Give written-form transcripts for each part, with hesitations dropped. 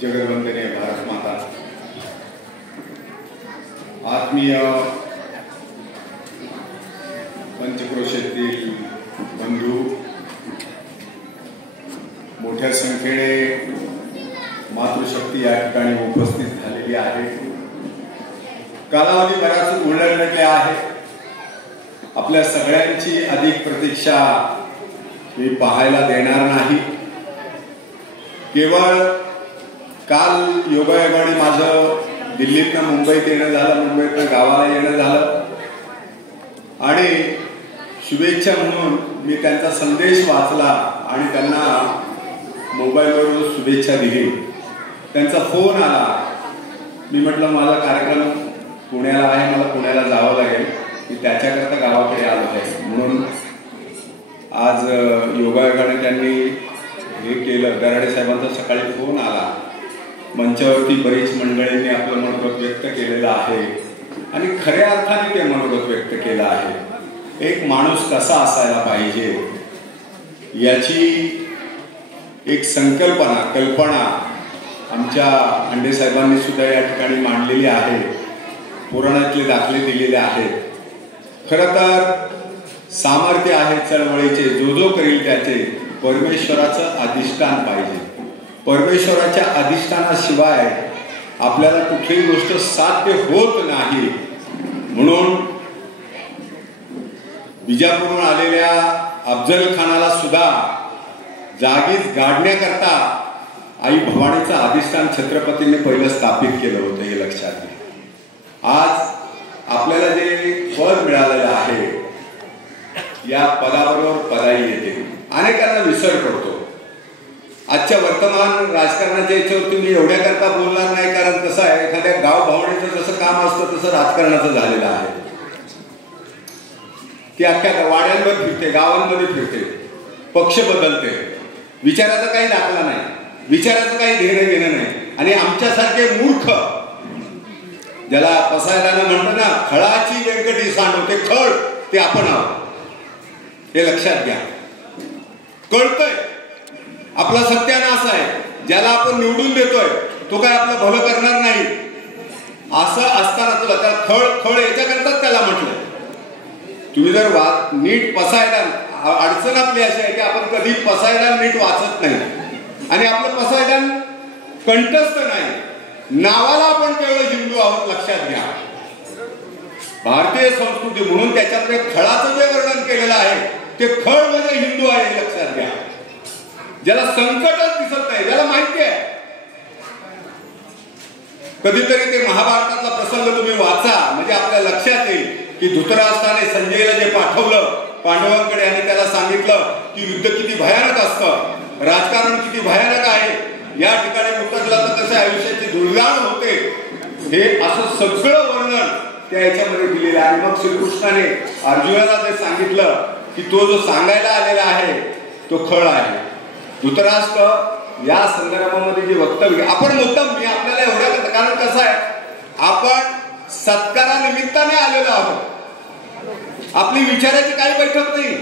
जगद्वंदनीय भारत माता, आत्मीय पंचक्रोशीतील बंधू, मोठ्या संख्येने मातृशक्ती या ठिकाणी उपस्थित झालेली आहे। कालावधी बराच उलटले आहे। आपल्या सगळ्यांची अधिक प्रतीक्षा मी पाहायला देणार नाही। केवळ काल योगायोगाने माझं दिल्लीतनं मुंबईत येणं झालं, मुंबईतनं गावाला येणं झालं आणि शुभेच्छा म्हणून मी त्यांचा संदेश वाचला आणि त्यांना मोबाईलवर शुभेच्छा दिली। त्यांचा फोन आला। मी म्हटलं माझा कार्यक्रम पुण्याला आहे, मला पुण्याला जावं लागेल, मी त्याच्याकरता गावाकडे आलो आहे। म्हणून आज योगायोगाने त्यांनी हे केलं। दराडे साहेबांचा सकाळी फोन आला। मंचावरती बरीच मंडळींनी आपलं मनोगत व्यक्त केलेलं आहे आणि खऱ्या अर्थाने ते मनोगत व्यक्त केलं आहे। एक माणूस कसा असायला पाहिजे याची एक कल्पना आमच्या अंडे साहेबांनी सुद्धा या ठिकाणी मांडलेली आहे। पुराणातले दाखले दिलेले आहेत। खरं तर सामर्थ्य आहे चळवळीचे, जो करील त्याचे परमेश्वराचं अधिष्ठान पाहिजे। परमेश्वराच्या अधिष्ठानाशिवाय आपल्याला कुठलीही गोष्ट साध्य होत नाही। म्हणून विजापूरहून आलेल्या अफजल खानाला सुद्धा जागीच गाडण्याकरता आई भवानीचं अधिष्ठान छत्रपतींनी पहिलं स्थापित केलं होतं, हे लक्षात घ्या। आज आपल्याला जे पद मिळालेलं आहे या पदाबरोबर पदाई येते। अनेकांना विसर पडतो। आजच्या वर्तमान राजकारणाच्या याच्यावरती मी एवढ्याकरता बोलणार नाही, कारण कसं आहे, एखाद्या गाव भावनेचं जसं काम असतं तसं राजकारणाचं झालेलं आहे। ती अख्ख्या वाड्यांवर फिरते, गावांमध्ये फिरते, पक्ष बदलते, विचाराचा काही दाखला नाही, विचाराचं काही घेणं घेणं नाही। आणि आमच्यासारखे मूर्ख, ज्याला पसायदानं म्हणतो ना, खळाची व्यंकटी सांडवते, खळ ते आपण आहोत, हे लक्षात घ्या। कळतंय आपला सत्यानाश आहे। ज्याला आपण निवडून देतोय तो काय आपलं भलं करणार नाही। असं असताना तुला त्या खळ याच्याकरताच त्याला म्हटलं। तुम्ही जर नीट पसायदान, अडचण आपली अशी आहे की आपण कधी पसायदान नीट वाचत नाही आणि आपलं पसायदान कंठस्थ नाही। नावाला आपण केवळ हिंदू आहोत, लक्षात घ्या। भारतीय संस्कृती म्हणून त्याच्यामध्ये खळाचं जे वर्णन केलेलं आहे ते खळ म्हणजे हिंदू आहे, हे लक्षात घ्या। ज्याला संकटच दिसत नाही, ज्याला माहिती आहे, कधीतरी ते महाभारतातला प्रसंग तुम्ही वाचा, म्हणजे आपल्या लक्षात येईल की धृतराष्ट्राने संजयला जे पाठवलं पांडवांकडे आणि त्याला सांगितलं की युद्ध किती भयानक असतं, राजकारण किती भयानक आहे, या ठिकाणी उतरला तर कसे आयुष्याची दुर्गाण होते, हे असं सगळं वर्णन त्या याच्यामध्ये दिलेलं आहे। मग श्रीकृष्णाने अर्जुनाला जे सांगितलं की तो जो सांगायला आलेला आहे तो खळ आहे। धृतराष्ट्र या संदर्भामध्ये जे वक्तव्य आपण मुद्दाम, मी आपल्याला एवढ्या करतो कारण कसं आहे, आपण सत्कारानिमित्ताने आलेलो आहोत, आपली विचाराची काही बैठक नाही।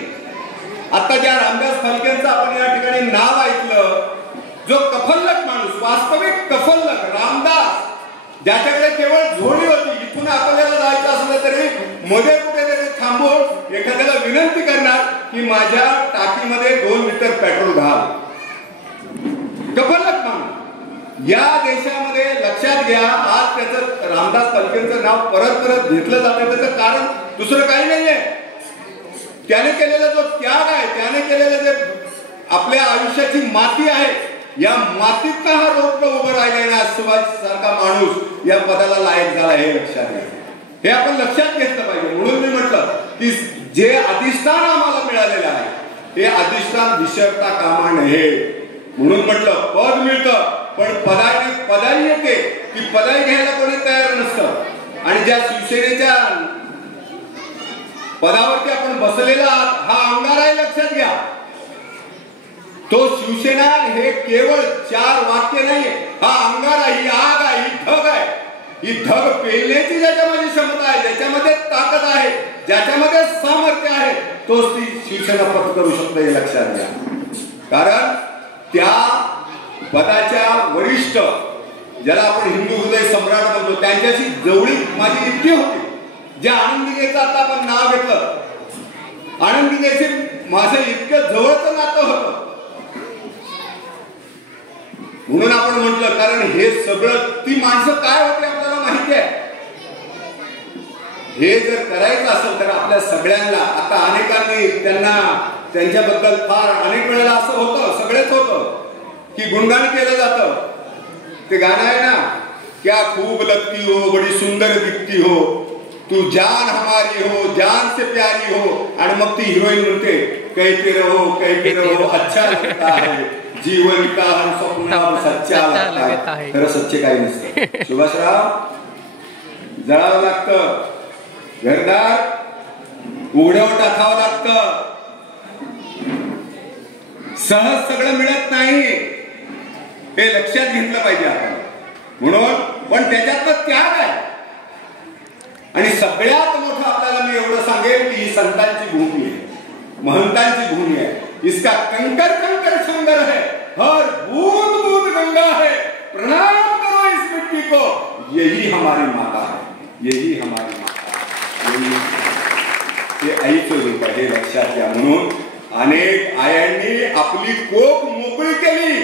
आता ज्या रामदास फलकेंचं आपण या ठिकाणी नाव ऐकलं, जो कफल्लक माणूस, वास्तविक कफल्लक रामदास, ज्याच्याकडे केवळ झोळी होती, इथून आपल्याला जायचं असलं तरी मध्ये कुठेतरी थांबून एखाद्याला विनंती करणार की माझ्या टाकीमध्ये 2 लिटर पेट्रोल घाल। कफल्लक माणूस या देशामध्ये, लक्षात घ्या, आज त्याचं रामदास फलकेंचं नाव परत परत घेतलं जातं, त्याचं कारण दुसरं काही नाहीये। त्याने केलेला जो त्याग आहे, त्याने केलेलं जे आपल्या आयुष्याची माती आहे, या मातीत हा रौप्य उभं राहिलेला सुभाष सारखा माणूस या पदाला लायक झाला, हे लक्षात घ्या। हे आपण लक्षात घेतलं पाहिजे। म्हणून मी म्हटलं की जे अधिष्ठान आम्हाला मिळालेलं आहे ते अधिष्ठान विसरता कामा नये। म्हणून म्हटलं पद मिळतं पण पदाई येते, ती पदाई घ्यायला कोणी तयार नसतं। आणि ज्या शिवसेनेच्या पदावरती आपण बसलेला आहात, हा अंगार आहे, लक्षात घ्या। तो शिवसेना हे केवळ 4 वाक्य नाहीये, हा अंगार आहे, ही आग आहे, ही ढग आहे। ही ढग पेलण्याची ज्याच्यामध्ये क्षमता आहे, ज्याच्यामध्ये ताकद आहे, ज्याच्यामध्ये सामर्थ्य आहे, तोच ती शिवसेना पत्करू शकते, हे लक्षात घ्या। कारण त्या पदाच्या वरिष्ठ ज्याला आपण हिंदू हृदय सम्राट म्हणतो, त्यांच्याशी जवळीक माझी इतकी होती. ज्या आनंदिनीचं आता आपण नाव घेतलं, आनंदिनीचे माझं इतकं जवळचं नातं होतं. म्हणून आपण म्हटलं, कारण हे सगळं ती माणसं काय होते आपल्याला माहिती आहे. हे जर करायचं असेल तर आपल्या सगळ्यांना, आता अनेकांनी त्यांना त्यांच्याबद्दल फार अनेक वेळेला असं होतं, सगळेच होतं की गुणगान केलं जातं. ते गाणं आहे ना, क्या खूब लगती हो, बडी सुंदर दिखती हो, तू जान हमारी हो, जान से प्यारी हो. आणि मग ती हिरोईन म्हणते, कहते रहो अच्छा लगता है, जीवन का हर स्वप्न सच्चा लगता है. खरं सच्चे काही नसतं. सुभाषराव, जळावं लागतं, घरदार उघड्यावर टाकावं लागतं. सहज सगळं मिळत नाही, हे लक्षात घेतलं पाहिजे आपण. म्हणून पण त्याच्यातलं त्याग आहे. आणि सगळ्यात मोठं आपल्याला मी एवढं सांगेन की ही संतांची भूमी आहे, महंतांची भूमी आहे. इसका कंकर कंकर संगर है, हर बूंद बूंद गंगा है, प्रणाम करो इस मिट्टी को, यही हमारी माता है, यही हमारी माता है. हे आईचं रूप आहे, हे लक्षात घ्या. म्हणून अनेक आयांनी आपली कोक मोकळी केली,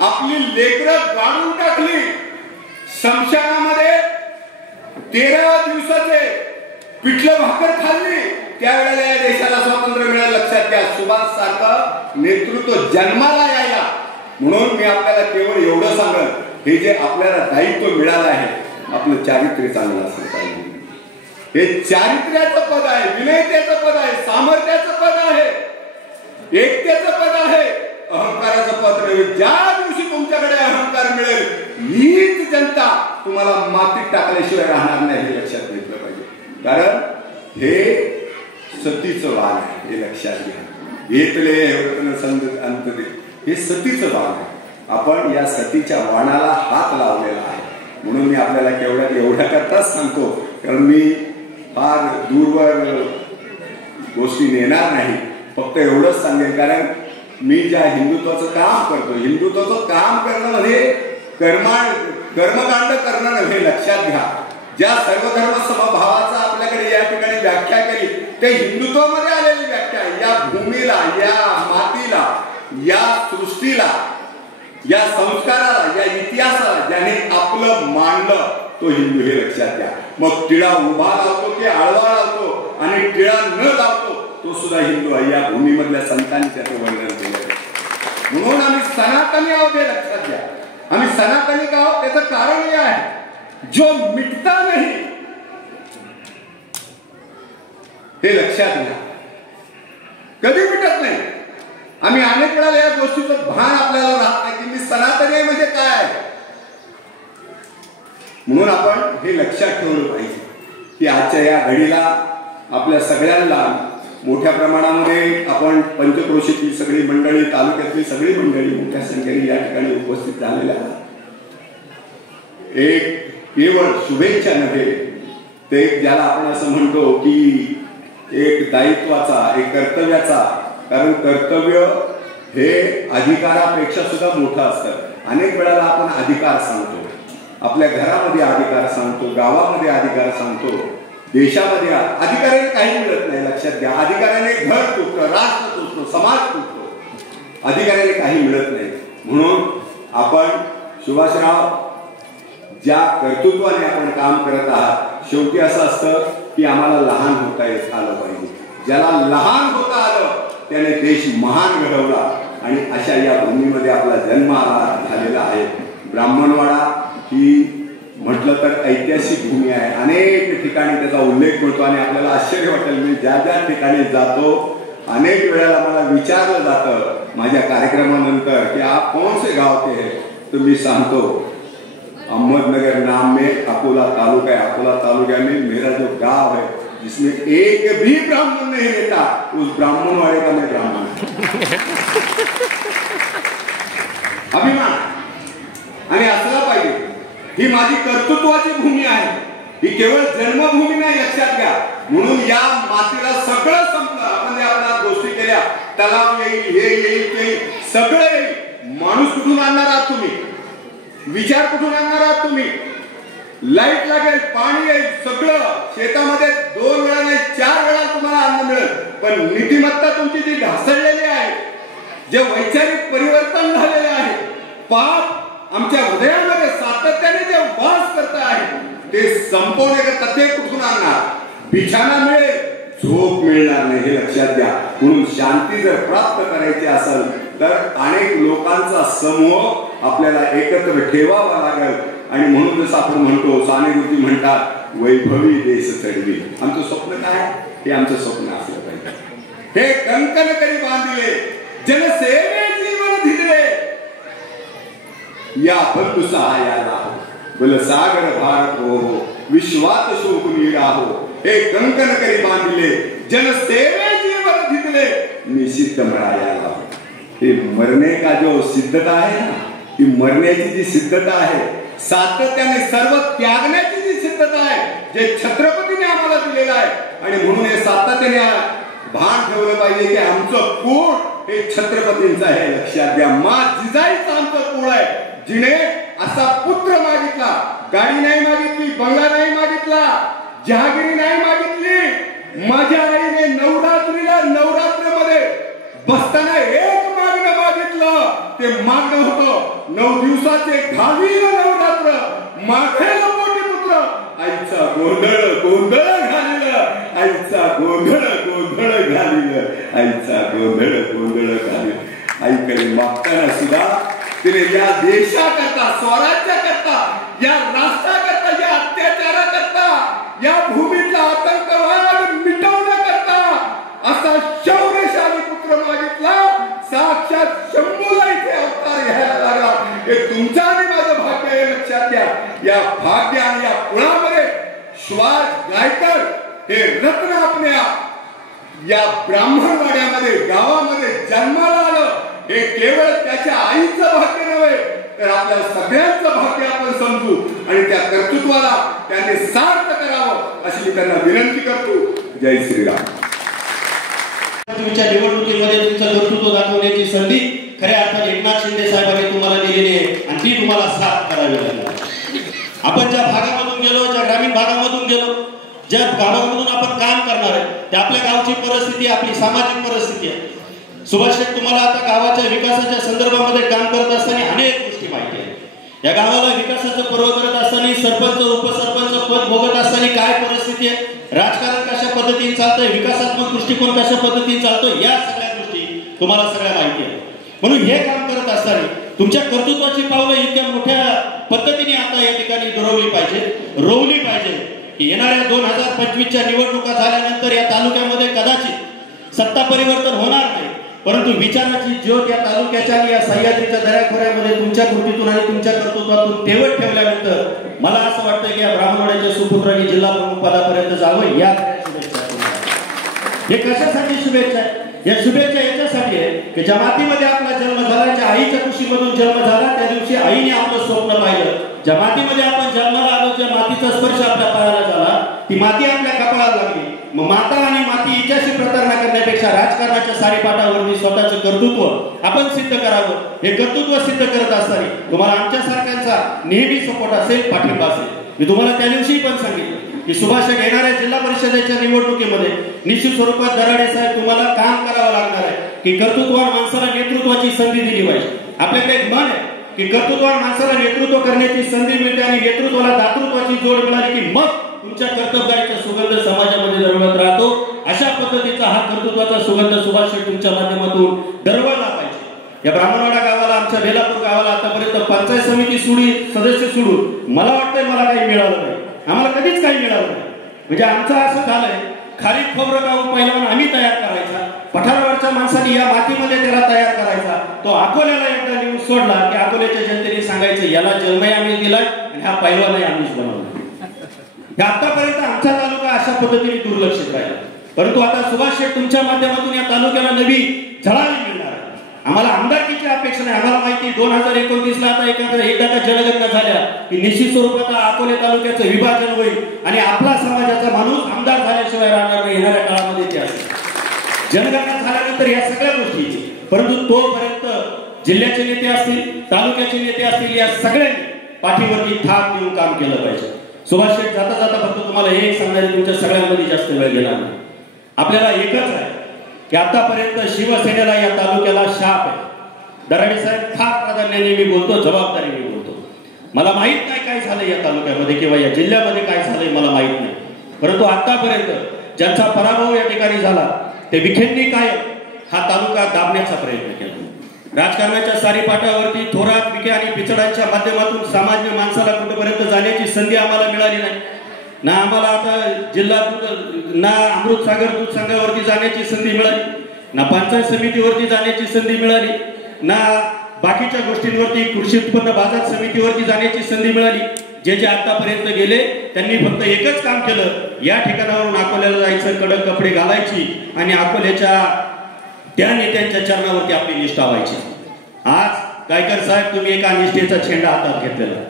आपली लेकरं गाडून टाकली. स्मशानामध्ये 13 दिवसाचे पिठलं भाकर खाल्ली. त्यावेळेला या देशाला स्वातंत्र्य मिळालं. लक्षात घ्या, सुभाष सारखं नेतृत्व जन्माला यायला. म्हणून मी आपल्याला केवळ एवढं सांगेन, हे जे आपल्याला दायित्व मिळालं आहे, आपलं चारित्र्य चांगलं असलं पाहिजे. हे चारित्र्याचं पद आहे, विनयतेचं पद आहे, सामर्थ्याचं पद आहे, एकतेचं पद आहे, अहंकाराचं पद नाही. ज्या दिवशी तुमच्याकडे अहंकार मिळेल, हीच जनता तुम्हाला मातीत टाकल्याशिवाय राहणार नाही, हे लक्षात घेतलं पाहिजे. कारण हे सतीचं वाण आहे, हे लक्षात घ्या. घेतले अंत दे, हे सतीचं वाण आहे. आपण या सतीच्या वाणाला हात लावलेला आहे. म्हणून मी आपल्याला एवढ्या करताच सांगतो, कारण मी फार दूरवर गोष्टी नेणार नाही. फक्त एवढंच सांगेन, कारण मी ज्या हिंदुत्वाचं काम करतो, हिंदुत्वाचं काम करणं म्हणजे कर्मकांड करणं नव्हे, लक्षात घ्या. ज्या सर्वधर्म समभावाचा आपल्याकडे या ठिकाणी व्याख्या केली, ते हिंदुत्वामध्ये आलेली व्याख्या. या भूमीला, या मातीला, या सृष्टीला, या संस्काराला, या इतिहासाला ज्याने आपलं मानलं, तो हिंदू, हे लक्षात घ्या. मग टिळा उभा लावतो की आळवा लावतो, आणि टिळा न लावतो, तो सुद्धा हिंदू आहे. या भूमीमधल्या संतांनी त्याचं वर्णन केलं. म्हणून आम्ही सनातनी आहोत, हे लक्षात घ्या. आम्ही सनातनी का आहोत, त्याचं कारण हे आहे, जो मिटता नाही, हे लक्षात घ्या. कधी मिटत नाही. आम्ही अनेक वेळा या गोष्टीचं भान आपल्याला राहत नाही की मी सनातनी आहे म्हणजे काय. म्हणून आपण हे लक्षात ठेवलं पाहिजे की आजच्या या घडीला आपल्या सगळ्यांना मोठ्या प्रमाणामध्ये आपण पंचक्रोशीतील सगळी मंडळी, तालुक्यातली सगळी मंडळी मोठ्या संख्येने या ठिकाणी उपस्थित झालेल्या आहेत. एक केवळ शुभेच्छा नव्हे, ते ज्याला आपण असं म्हणतो की एक दायित्वाचा, एक कर्तव्याचा. कारण कर्तव्य हे अधिकारापेक्षा सुद्धा मोठं असतं. अनेक वेळेला आपण अधिकार सांगतो, आपल्या घरामध्ये अधिकार सांगतो, गावामध्ये अधिकार सांगतो, देशामध्ये अधिकाराने काही मिळत नाही. लक्षात घ्या, अधिकाराने घर तुटतं, राष्ट्र तुटतो, समाज तुटतो, अधिकाराने काही मिळत नाही. म्हणून आपण सुभाषराव, ज्या कर्तृत्वाने आपण काम करत आहात, शेवटी असं असतं की आम्हाला लहान होता येत आलं पाहिजे. ज्याला लहान होता आलं त्याने देश महान घडवला. आणि अशा या भूमीमध्ये आपला जन्म झालेला आहे. ब्राह्मणवाडा ही म्हटलं तर ऐतिहासिक भूमी आहे. अनेक ठिकाणी त्याचा उल्लेख होतो आणि आपल्याला आश्चर्य वाटेल. मी ज्या ज्या ठिकाणी जातो, अनेक वेळेला मला विचारलं जातं माझ्या कार्यक्रमानंतर की आप कौन से गाव के हैं, तो मी सांगतो अहमदनगर नाम में अकोला तालुका है. अकोला तालुका में मेरा जो गांव है जिसमें एक भी ब्राह्मण नहीं रहता, उस ब्राह्मण वाले का मैं ब्राह्मण. अभिमान आणि असला पाहिजे. ही माझी कर्तृत्वाची भूमी आहे, ही केवळ जन्मभूमी नाही, लक्षात घ्या. म्हणून या मातीला सगळं संपलं. आपण या आपल्या गोष्टी केल्या, तलाव येईल, हे येईल, ते सगळं येईल. माणूस कुठून आणणार आहात तुम्ही? विचार कुठून आणणार आहात तुम्ही? लाईट लागेल, पाणी येईल, सगळं शेतामध्ये 2 वेळा नाही 4 वेळा तुम्हाला अन्न मिळेल, पण नीतिमत्ता तुमची जी ढासळलेली आहे, जे वैचारिक परिवर्तन झालेले आहे, पाप आमच्या हृदयामध्ये सातत्याने जे वास करत आहे ते संपवण्याकरता ते कुठून आणणार? बिछाना मिळेल, झोप मिळणार नाही, हे लक्षात घ्या. म्हणून शांती जर प्राप्त करायची असेल तर अनेक लोकांचा समूह आपल्याला एकत्र ठेवावा लागेल. आणि म्हणून जसं आपण म्हणतो, साने गुरुजी म्हणतात वैभवी देश चढवी. आमचं स्वप्न काय? हे आमचं स्वप्न असलं पाहिजे. हे कंकण करी बांधिले जनसेवे जीवन धिजले, या बंधु सहायाला बोल सागर भारत हो, विश्वात शोक नीरा हो. हे कंकण करी बांधिले जनसेवे जीवन धिजले, निषिद्ध मरायाला. हे मरने का जो सिद्धता आहे ना, ही मरण्याची जी सिद्धता आहे, सातत्याने सर्व त्यागण्याची जी सिद्धता आहे, जे छत्रपतीने आम्हाला दिलेलं आहे. आणि म्हणून हे सातत्याने भान ठेवलं पाहिजे की आमचं कुळ हे छत्रपतींचं आहे. लक्षात द्या, मा जिजाईचं आमचं कुळ आहे, जिने असा पुत्र मागितला. गाडी नाही मागितली, बंगला नाही मागितला, जहागिरी नाही मागितली. माझ्या आईने नवरात्रीला नवरात्रमध्ये बसताना एक मागणं मागितलं. ते मागणं होतं 9 दिवसाचे घालील नवरात्र, माखेल मोठे पुत्र. आईचा गोंधळ गोंधळ घालील, आईचा गोंधळ गोंधळ घालील, आईचा गोंधळ गोंधळ घालील. आईकडे मागताना सुद्धा तिने या देशाकरता, स्वराज्याकरता, या राष्ट्राकरता, या अत्याचाराकरता, या भूमीतला आतंकवाद मिटवण्याकरता असा शौर्यशाली पुत्र मागितला. साक्षात शंभूला इथे अवतार घ्यायला लागला. हे तुमचं आणि माझं भाग्य आहे. लक्षात घ्या, या भाग्य आणि या कुळामध्ये श्वास गायकर हे रत्न आपल्या या ब्राह्मणवाड्यामध्ये गावामध्ये जन्माला आलं. हे केवळ त्याच्या आईचं भाग्य नव्हे, तर आपल्या सगळ्यांचं भाग्य आपण समजू आणि त्या कर्तृत्वाला त्याने सार्थ करावं अशी मी त्यांना विनंती करतो. जय श्रीराम. निवडणुकीमध्ये तुमचं कर्तृत्व दाखवण्याची संधी खऱ्या अर्थाने एकनाथ शिंदे साहेबांनी तुम्हाला दिलेली आहे आणि ती तुम्हाला साथ करावी लागेल. आपण ज्या भागामधून गेलो, ज्या ग्रामीण भागामधून गेलो, ज्या गावामधून आपण काम करणार आहे, त्या आपल्या गावची परिस्थिती, आपली सामाजिक परिस्थिती आहे. सुभाष शेठ, तुम्हाला आता गावाच्या विकासाच्या संदर्भामध्ये काम करत असताना अनेक गोष्टी माहिती आहे. या गावाला विकासाचं पर्व करत असताना, सरपंच उपसरपंच पद भोगत असताना काय परिस्थिती आहे, राजकारण कशा पद्धतीने चालतंय, विकासात्मक दृष्टिकोन कशा पद्धतीने चालतोय, या सगळ्या गोष्टी तुम्हाला सगळ्या माहिती आहे. म्हणून हे काम करत असताना तुमच्या कर्तृत्वाची पावलं इतक्या मोठ्या पद्धतीने आता या ठिकाणी रोवली पाहिजे की येणाऱ्या 2025च्या निवडणुका झाल्यानंतर या तालुक्यामध्ये कदाचित सत्ता परिवर्तन होणार नाही, परंतु विचाराची ज्योत या तालुक्याच्या आणि या सह्याद्रीच्या दऱ्याखोऱ्यामध्ये तुमच्या कृतीतून आणि तुमच्या कर्तृत्वातून तेवत ठेवल्यानंतर मला असं वाटतं की या ब्राह्मणवाड्याच्या सुपुत्रांनी जिल्हा प्रमुख पदापर्यंत जावं. या शुभेच्छा. हे कशासाठी शुभेच्छा आहे? या शुभेच्छा याच्यासाठी आहे की ज्या मातीमध्ये आपला जन्म झाला, ज्या आईच्या कुशीमधून जन्म झाला, त्या दिवशी आईने आपलं स्वप्न पाहिलं. ज्या मातीमध्ये आपण जन्माला आलो, ज्या मातीचा स्पर्श आपल्या पायाला झाला, ती माती आपल्या कपाळाला लागली. मग माता आणि माती हिच्याशी प्रतारणा करण्यापेक्षा राजकारणाच्या सारीपाटावरती स्वतःचं कर्तृत्व आपण सिद्ध करावं. हे कर्तृत्व सिद्ध करत असताना तुम्हाला आमच्यासारख्यांचा नेहमी सपोर्ट असेल, पाठिंबा असेल. मी तुम्हाला त्या दिवशी पण सांगितलं की सुभाष येणाऱ्या जिल्हा परिषदेच्या निवडणुकीमध्ये निश्चित स्वरूपात दराडे साहेब तुम्हाला काम करावं लागणार आहे की कर्तृत्ववान माणसाला नेतृत्वाची संधी दिली पाहिजे. आपल्याकडे एक म्हण आहे की कर्तृत्ववान माणसाला नेतृत्व करण्याची संधी मिळते आणि नेतृत्वाला दातृत्वाची जोड मिळाली की मग तुमच्या कर्तव्याचा सुगंध समाजामध्ये दरवळत राहतो. अशा पद्धतीचा हा कर्तृत्वाचा सुगंध सुभाष शेठ तुमच्या माध्यमातून दरवळला पाहिजे. या ब्राह्मणवाडा गावाला, आमच्या बेलापूर गावाला आतापर्यंत पंचायत समिती सदस्य सोडून मला वाटतंय मला काही मिळालं नाही. आम्हाला कधीच काही मिळालं नाही. म्हणजे आमचं असं झालंय, खाली खोबरं गावून पहिलवान आम्ही तयार करायचा, पठारावरच्या माणसांनी या मातीमध्ये त्याला तयार करायचा. तो अकोल्याला एकदा नेऊन सोडला की अकोल्याच्या जनतेने सांगायचं याला जन्मही आम्ही दिलाय आणि हा पहिलवानही आम्हीच बनवला. आतापर्यंत आमचा तालुका अशा पद्धतीने दुर्लक्षित राहिला, परंतु आता सुभाष शेठ तुमच्या माध्यमातून या तालुक्याला नवी झळाळी मिळणार. आम्हाला आमदारकीची अपेक्षा नाही. आम्हाला माहिती 2029ला आता एकदा का जनगणना झाल्या की निश्चित स्वरूपात अकोले तालुक्याचं विभाजन होईल आणि आपला समाजाचा माणूस आमदार झाल्याशिवाय राहणार नाही. येणाऱ्या काळामध्ये ते असेल. जनगणना झाल्यानंतर या सगळ्या गोष्टी, परंतु तोपर्यंत जिल्ह्याचे नेते असतील, तालुक्याचे नेते असतील, या सगळ्यांनी पाठीवरती थाप देऊन काम केलं पाहिजे. सुभाष शेठ जाता जाता फक्त तुम्हाला हे सांगणारे तुमच्या सगळ्यांमध्ये जास्त वेळ गेला नाही. आपल्याला एकच आहे की आतापर्यंत शिवसेनेला या तालुक्याला शाप आहे. दराडे साहेब खास प्राधान्याने मी बोलतो, जबाबदारीने बोलतो. मला माहित नाही काय झालं या तालुक्यामध्ये किंवा या जिल्ह्यामध्ये काय झालंय मला माहित नाही, परंतु आतापर्यंत ज्यांचा पराभव या ठिकाणी झाला ते विखेंनी काय हा तालुका दाबण्याचा प्रयत्न केला. राजकारणाच्या सारीपाटावरती थोरात, विखे आणि पिचडांच्या माध्यमातून सामान्य माणसाला कुठेपर्यंत जाण्याची संधी आम्हाला मिळाली नाही. ना आम्हाला आता जिल्हा ना अमृतसागर दूध संघावरती जाण्याची संधी मिळाली, ना पंचायत समितीवरती जाण्याची संधी मिळाली, ना बाकीच्या गोष्टींवरती कृषी उत्पन्न बाजार समितीवरती जाण्याची संधी मिळाली. जे जे आतापर्यंत गेले त्यांनी फक्त एकच काम केलं, या ठिकाणावरून अकोल्याला जायचं, कडक कपडे घालायची आणि अकोल्याच्या त्या नेत्यांच्या चरणावरती आपली निष्ठा व्हायची. आज गायकर साहेब तुम्ही एका निष्ठेचा झेंडा हातात घेतलेला,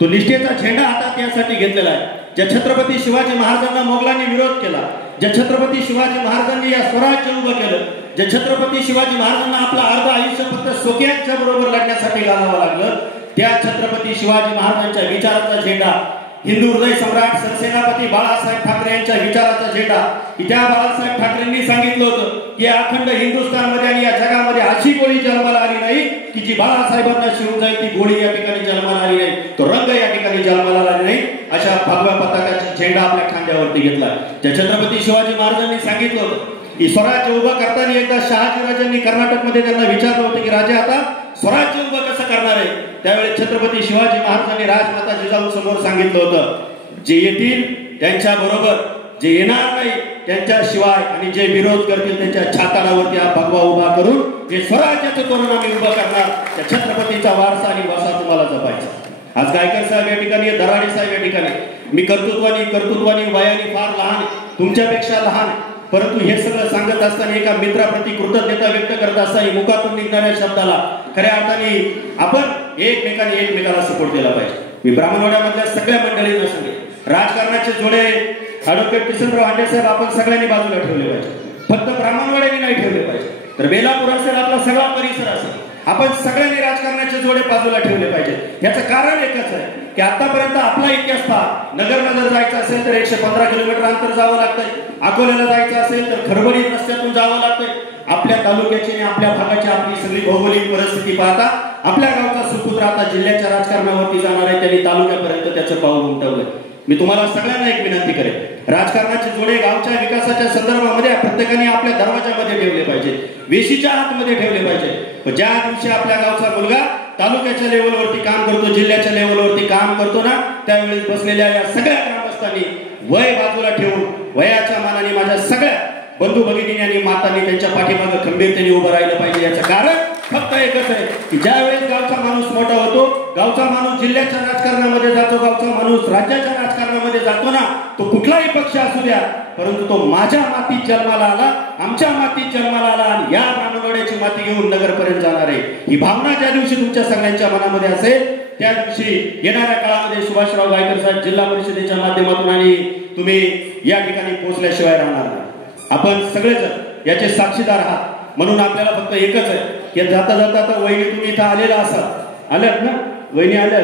तो निष्ठेचा झेंडा हातात यासाठी घेतलेला आहे ज्या छत्रपती शिवाजी महाराजांना मोगलांनी विरोध केला, ज्या छत्रपती शिवाजी महाराजांनी या स्वराज्य उभं केलं, ज्या छत्रपती शिवाजी महाराजांना आपलं अर्ध आयुष्य फक्त सोक्यांच्या बरोबर लढण्यासाठी घालावं लागलं, त्या छत्रपती शिवाजी महाराजांच्या विचाराचा झेंडा, हिंदू हृदय सम्राट सरसेनापती बाळासाहेब ठाकरे यांच्या विचाराचा झेंडा, की त्या बाळासाहेब ठाकरेंनी सांगितलं होतं की अखंड हिंदुस्थानमध्ये आणि या जगामध्ये अशी गोळी जन्माला आली नाही की जी बाळासाहेबांना शिवून जाईल, ती गोळी या ठिकाणी जन्माला आली नाही, तो रंग या ठिकाणी जन्माला आली नाही. अशा भगव्या पताकाचा झेंडा आपल्या खांद्यावरती घेतला. ज्या छत्रपती शिवाजी महाराजांनी सांगितलं होतं की स्वराज्य उभं करताना एकदा शहाजीराजांनी कर्नाटकमध्ये त्यांना विचारलं होतं की राजा आता स्वराज्य उभं कसं करणार आहे, त्यावेळी छत्रपती शिवाजी महाराजांनी राजमाता जिजाऊ समोर सांगितलं होतं जे येतील त्यांच्या बरोबर, जे येणार नाही त्यांच्याशिवाय आणि जे विरोध करतील त्यांच्या छाताडावरती हा भगवा उभा करून हे स्वराज्याचं तोरण आम्ही उभं करणार. त्या छत्रपतीचा वारसा आणि वसा तुम्हाला जपायचा. आज गायकर साहेब या ठिकाणी, दराडे साहेब या ठिकाणी, मी कर्तृत्वानी वयाने फार लहान, तुमच्यापेक्षा लहान, परंतु हे सगळं सांगत असताना एका मित्राप्रती कृतज्ञता व्यक्त करत असताना मुखातून निघणाऱ्या शब्दाला खऱ्या अर्थाने आपण एकमेकाला सपोर्ट दिला पाहिजे. मी ब्राह्मणवाड्यामधल्या सगळ्या मंडळींना सांगेन, राजकारणाचे जोडे ॲडव्होकेट किसनराव हांडे साहेब आपण सगळ्यांनी बाजूला ठेवले पाहिजे. फक्त ब्राह्मणवाड्याने नाही ठेवले पाहिजे, तर बेलापूर असेल, आपला सगळा परिसर असेल, आपण सगळ्यांनी राजकारणाचे जोडे बाजूला ठेवले पाहिजे. याचं कारण एकच आहे की आतापर्यंत आपला इतिहास पहा. नगरला जर जायचं असेल तर 115 किलोमीटर अंतर जावं लागतंय, अकोल्याला जायचं असेल तर खरबडी रस्त्यातून जावं लागतंय. आपल्या तालुक्याची आणि आपल्या भागाची आपली सगळी भौगोलिक परिस्थिती पाहता आपल्या गावचा सुपुत्र आता जिल्ह्याच्या राजकारणावरती जाणार आहे, त्यांनी तालुक्यापर्यंत त्याचं पाऊल उमटवलंय. मी तुम्हाला सगळ्यांना एक विनंती करेन, राजकारणाचे जोडे गावच्या विकासाच्या संदर्भामध्ये प्रत्येकाने आपल्या दरवाजामध्ये ठेवले पाहिजे, वेशीच्या आतमध्ये ठेवले पाहिजे. ज्या दिवशी आपल्या गावचा मुलगा तालुक्याच्या लेवलवरती काम करतो, जिल्ह्याच्या लेवलवरती काम करतो ना, त्यावेळेस बसलेल्या या सगळ्या ग्रामस्थांनी वय बाजूला ठेवून वयाच्या मानाने माझ्या सगळ्या बंधू भगिनी आणि मातांनी त्यांच्या पाठीमागे खंबीरतेने उभं राहिलं पाहिजे. याचं कारण फक्त एकच आहे की ज्या वेळेस गावचा माणूस मोठा होतो, गावचा माणूस जिल्ह्याच्या राजकारणामध्ये जातो, गावचा माणूस राज्याच्या राजकारणामध्ये जातो ना, तो कुठलाही पक्ष असू द्या, परंतु तो माझ्या मातीत जन्माला आला, आमच्या मातीत जन्माला आला आणि या ब्राह्मणवाड्याची माती घेऊन नगरपर्यंत जाणार आहे. ही भावना ज्या दिवशी तुमच्या सगळ्यांच्या मनामध्ये असेल त्या दिवशी येणाऱ्या काळामध्ये सुभाषराव गायकर साहेब जिल्हा परिषदेच्या माध्यमातून आणि तुम्ही या ठिकाणी पोहोचल्याशिवाय राहणार नाही. आपण सगळेजण याचे साक्षीदार आहात. म्हणून आपल्याला फक्त एकच आहे की जाता जाता आता वहिनी तुम्ही इथं आलेला असाल, आल्यात ना, वहिनी आल्या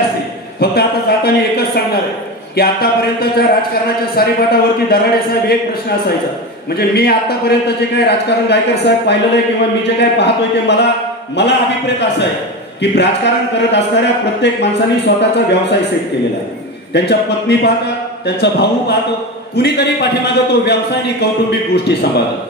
असतील. फक्त आता जाताना एकच सांगणार आहे की आतापर्यंतच्या राजकारणाच्या सारीपाटावरती दराडे साहेब एक प्रश्न असायचा, म्हणजे मी आतापर्यंत जे काही राजकारण गायकर साहेब पाहिलेलं आहे किंवा मी जे काही पाहतोय ते मला अभिप्रेत असं आहे की राजकारण करत असणाऱ्या प्रत्येक माणसाने स्वतःचा व्यवसाय सेट केलेला आहे. त्यांच्या पत्नी पाहतात, त्यांचा भाऊ पाहतो, कुणीतरी पाठीमागं तो व्यवसाय आणि कौटुंबिक गोष्टी सांभाळतात.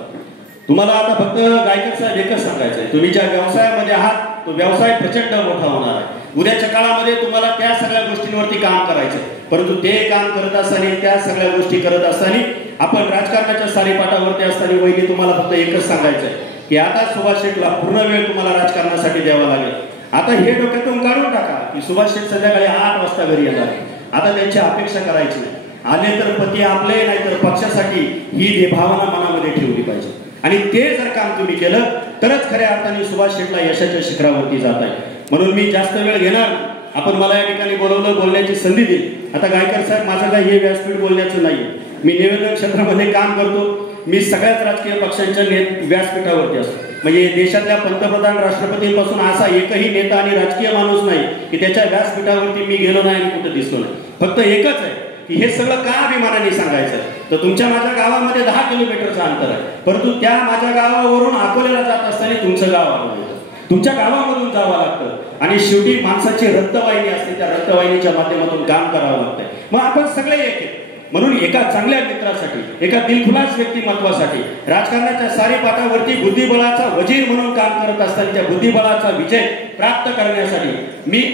तुम्हाला आता फक्त गायकर साहेब एकच सांगायचं आहे, तुम्ही ज्या व्यवसायामध्ये आहात तो व्यवसाय प्रचंड मोठा होणार आहे. उद्याच्या काळामध्ये तुम्हाला त्या सगळ्या गोष्टींवरती काम करायचं, परंतु ते काम करत असताना, त्या सगळ्या गोष्टी करत असताना आपण राजकारणाच्या सारीपाटावरती असताना वहिनी तुम्हाला फक्त एकच सांगायचं आहे की आता सुभाष शेठला पूर्ण वेळ तुम्हाला राजकारणासाठी द्यावा लागेल. आता हे डोक्यातून काढून टाका की सुभाष शेठ संध्याकाळी 8 वाजता घरी येणार. आता त्यांची अपेक्षा करायची नाही. आले तर पती आपले, नाही तर पक्षासाठी, ही भावना मनामध्ये ठेवली पाहिजे. आणि ते जर काम तुम्ही केलं तरच खऱ्या अर्थाने सुभाष शेठला यशाच्या शिखरावरती जात आहे. म्हणून मी जास्त वेळ घेणार, आपण मला या ठिकाणी बोलवलं, बोलण्याची संधी दिली. आता गायकर साहेब माझं काही हे व्यासपीठ बोलण्याचं नाही, मी निवेदन क्षेत्रामध्ये काम करतो. मी सगळ्याच राजकीय पक्षांच्या व्यासपीठावरती असतो. म्हणजे देशातल्या पंतप्रधान राष्ट्रपतींपासून असा एकही नेता आणि राजकीय माणूस नाही की त्याच्या व्यासपीठावरती मी गेलो नाही आणि कुठं दिसलो नाही. फक्त एकच आहे की हे सगळं का अभिमानाने सांगायचं. तर तुमच्या माझ्या गावामध्ये 10 किलोमीटरचं अंतर आहे, परंतु त्या माझ्या गावावरून अकोल्याला जात असताना तुमचं गाव आलं, तुमच्या गावामधून जावं लागतं आणि शेवटी माणसाची रक्तवाहिनी असते, त्या रक्तवाहिनीच्या माध्यमातून काम करावं लागतंय. मग आपण सगळे एक आहे. म्हणून एका चांगल्या मित्रासाठी, एका दिलखुलास व्यक्तिमत्वासाठी, राजकारणाच्या सारेपाटावरती बुद्धिबळाचा वजीर म्हणून काम करत असताना त्या बुद्धिबळाचा विजय प्राप्त करण्यासाठी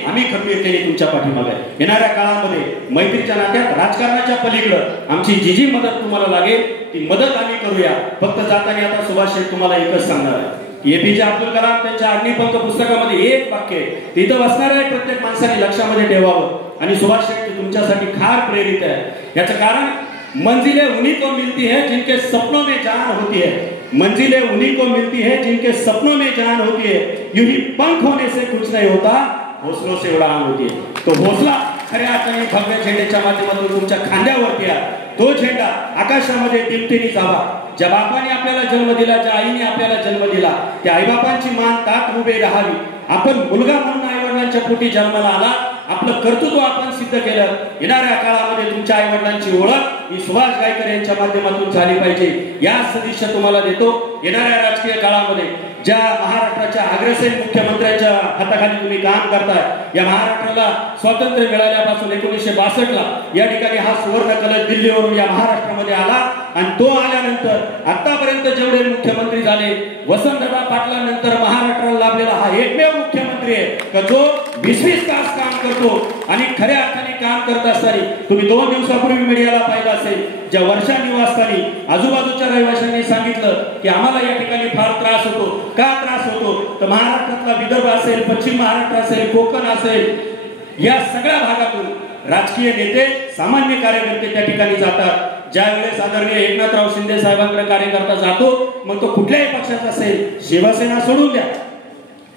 आम्ही खंबीरतेने तुमच्या पाठीमागे आहे. येणाऱ्या काळामध्ये मैत्रीच्या नात्यात राजकारणाच्या पलीकडं आमची जी मदत तुम्हाला लागेल ती मदत आम्ही करूया. फक्त जाताना आता सुभाष शेठ तुम्हाला एकच सांगणार आहे, एपीजे अब्दुल कलाम त्यांच्या अग्निपंख पुस्तकामध्ये एक वाक्य आहे, तिथं वाचणार आहे, प्रत्येक माणसाने लक्षामध्ये ठेवावं. आणि सुभाष शेट्टी तुमच्यासाठी फार प्रेरित आहे. याचं कारण मंजिलें उन्हीं को मिलती है जिनके सपनों में जान होती है, मंजिलें उन्हीं को मिलती है जिनके सपनों में जान होती है, यूं ही पंख होने से कुछ नहीं होता, हौसलों से उड़ान होती है. तो हौसला खऱ्या अर्थाने भव्य झेंड्याच्या माध्यमातून तुमच्या खांद्यावरती आहे. तो झेंडा आकाशामध्ये तिमतिमी जावा. ज्या बापाने आपल्याला जन्म दिला, ज्या आईने आपल्याला जन्म दिला, त्या आईबापांची मान ताट उभे राहावी. आपण मुलगा म्हणून आईवडिलांच्या पोटी जन्माला आला, आपलं कर्तृत्व आपण सिद्ध केलं. येणाऱ्या काळामध्ये तुमच्या आईवडिलांची ओळख ही सुभाष गायकर यांच्या माध्यमातून झाली पाहिजे. या सदिच्छा तुम्हाला देतो. येणाऱ्या राजकीय काळामध्ये ज्या महाराष्ट्राच्या अग्रसेन मुख्यमंत्र्यांच्या हाताखाली तुम्ही काम करताय, या महाराष्ट्राला स्वातंत्र्य मिळाल्यापासून 1962ला या ठिकाणी हा सुवर्ण कलश दिल्लीवरून या महाराष्ट्रामध्ये आला आणि तो आल्यानंतर आतापर्यंत जेवढे मुख्यमंत्री झाले, वसंतदादा पाटलांनंतर महाराष्ट्राला लाभलेला हा एकमेव मुख्यमंत्री आहे का जो 20-20 तास काम करतो. आणि खऱ्या अर्थाने काम करत असताना तुम्ही 2 दिवसापूर्वी मीडियाला पाहिलं असेल, ज्या वर्षा निवासस्थानी आजूबाजूच्या रहिवाशांनी सांगितलं की आम्हाला या ठिकाणी फार त्रास होतो. का त्रास होतो तर महाराष्ट्रातला विदर्भ असेल, पश्चिम महाराष्ट्र असेल, कोकण असेल, या सगळ्या भागातून राजकीय नेते, सामान्य कार्यकर्ते त्या ठिकाणी जातात. ज्या वेळेस आदरणीय एकनाथराव शिंदे साहेबांकडे कार्यकर्ता जातो, मग तो कुठल्याही पक्षाचा असेल, शिवसेना सोडून द्या,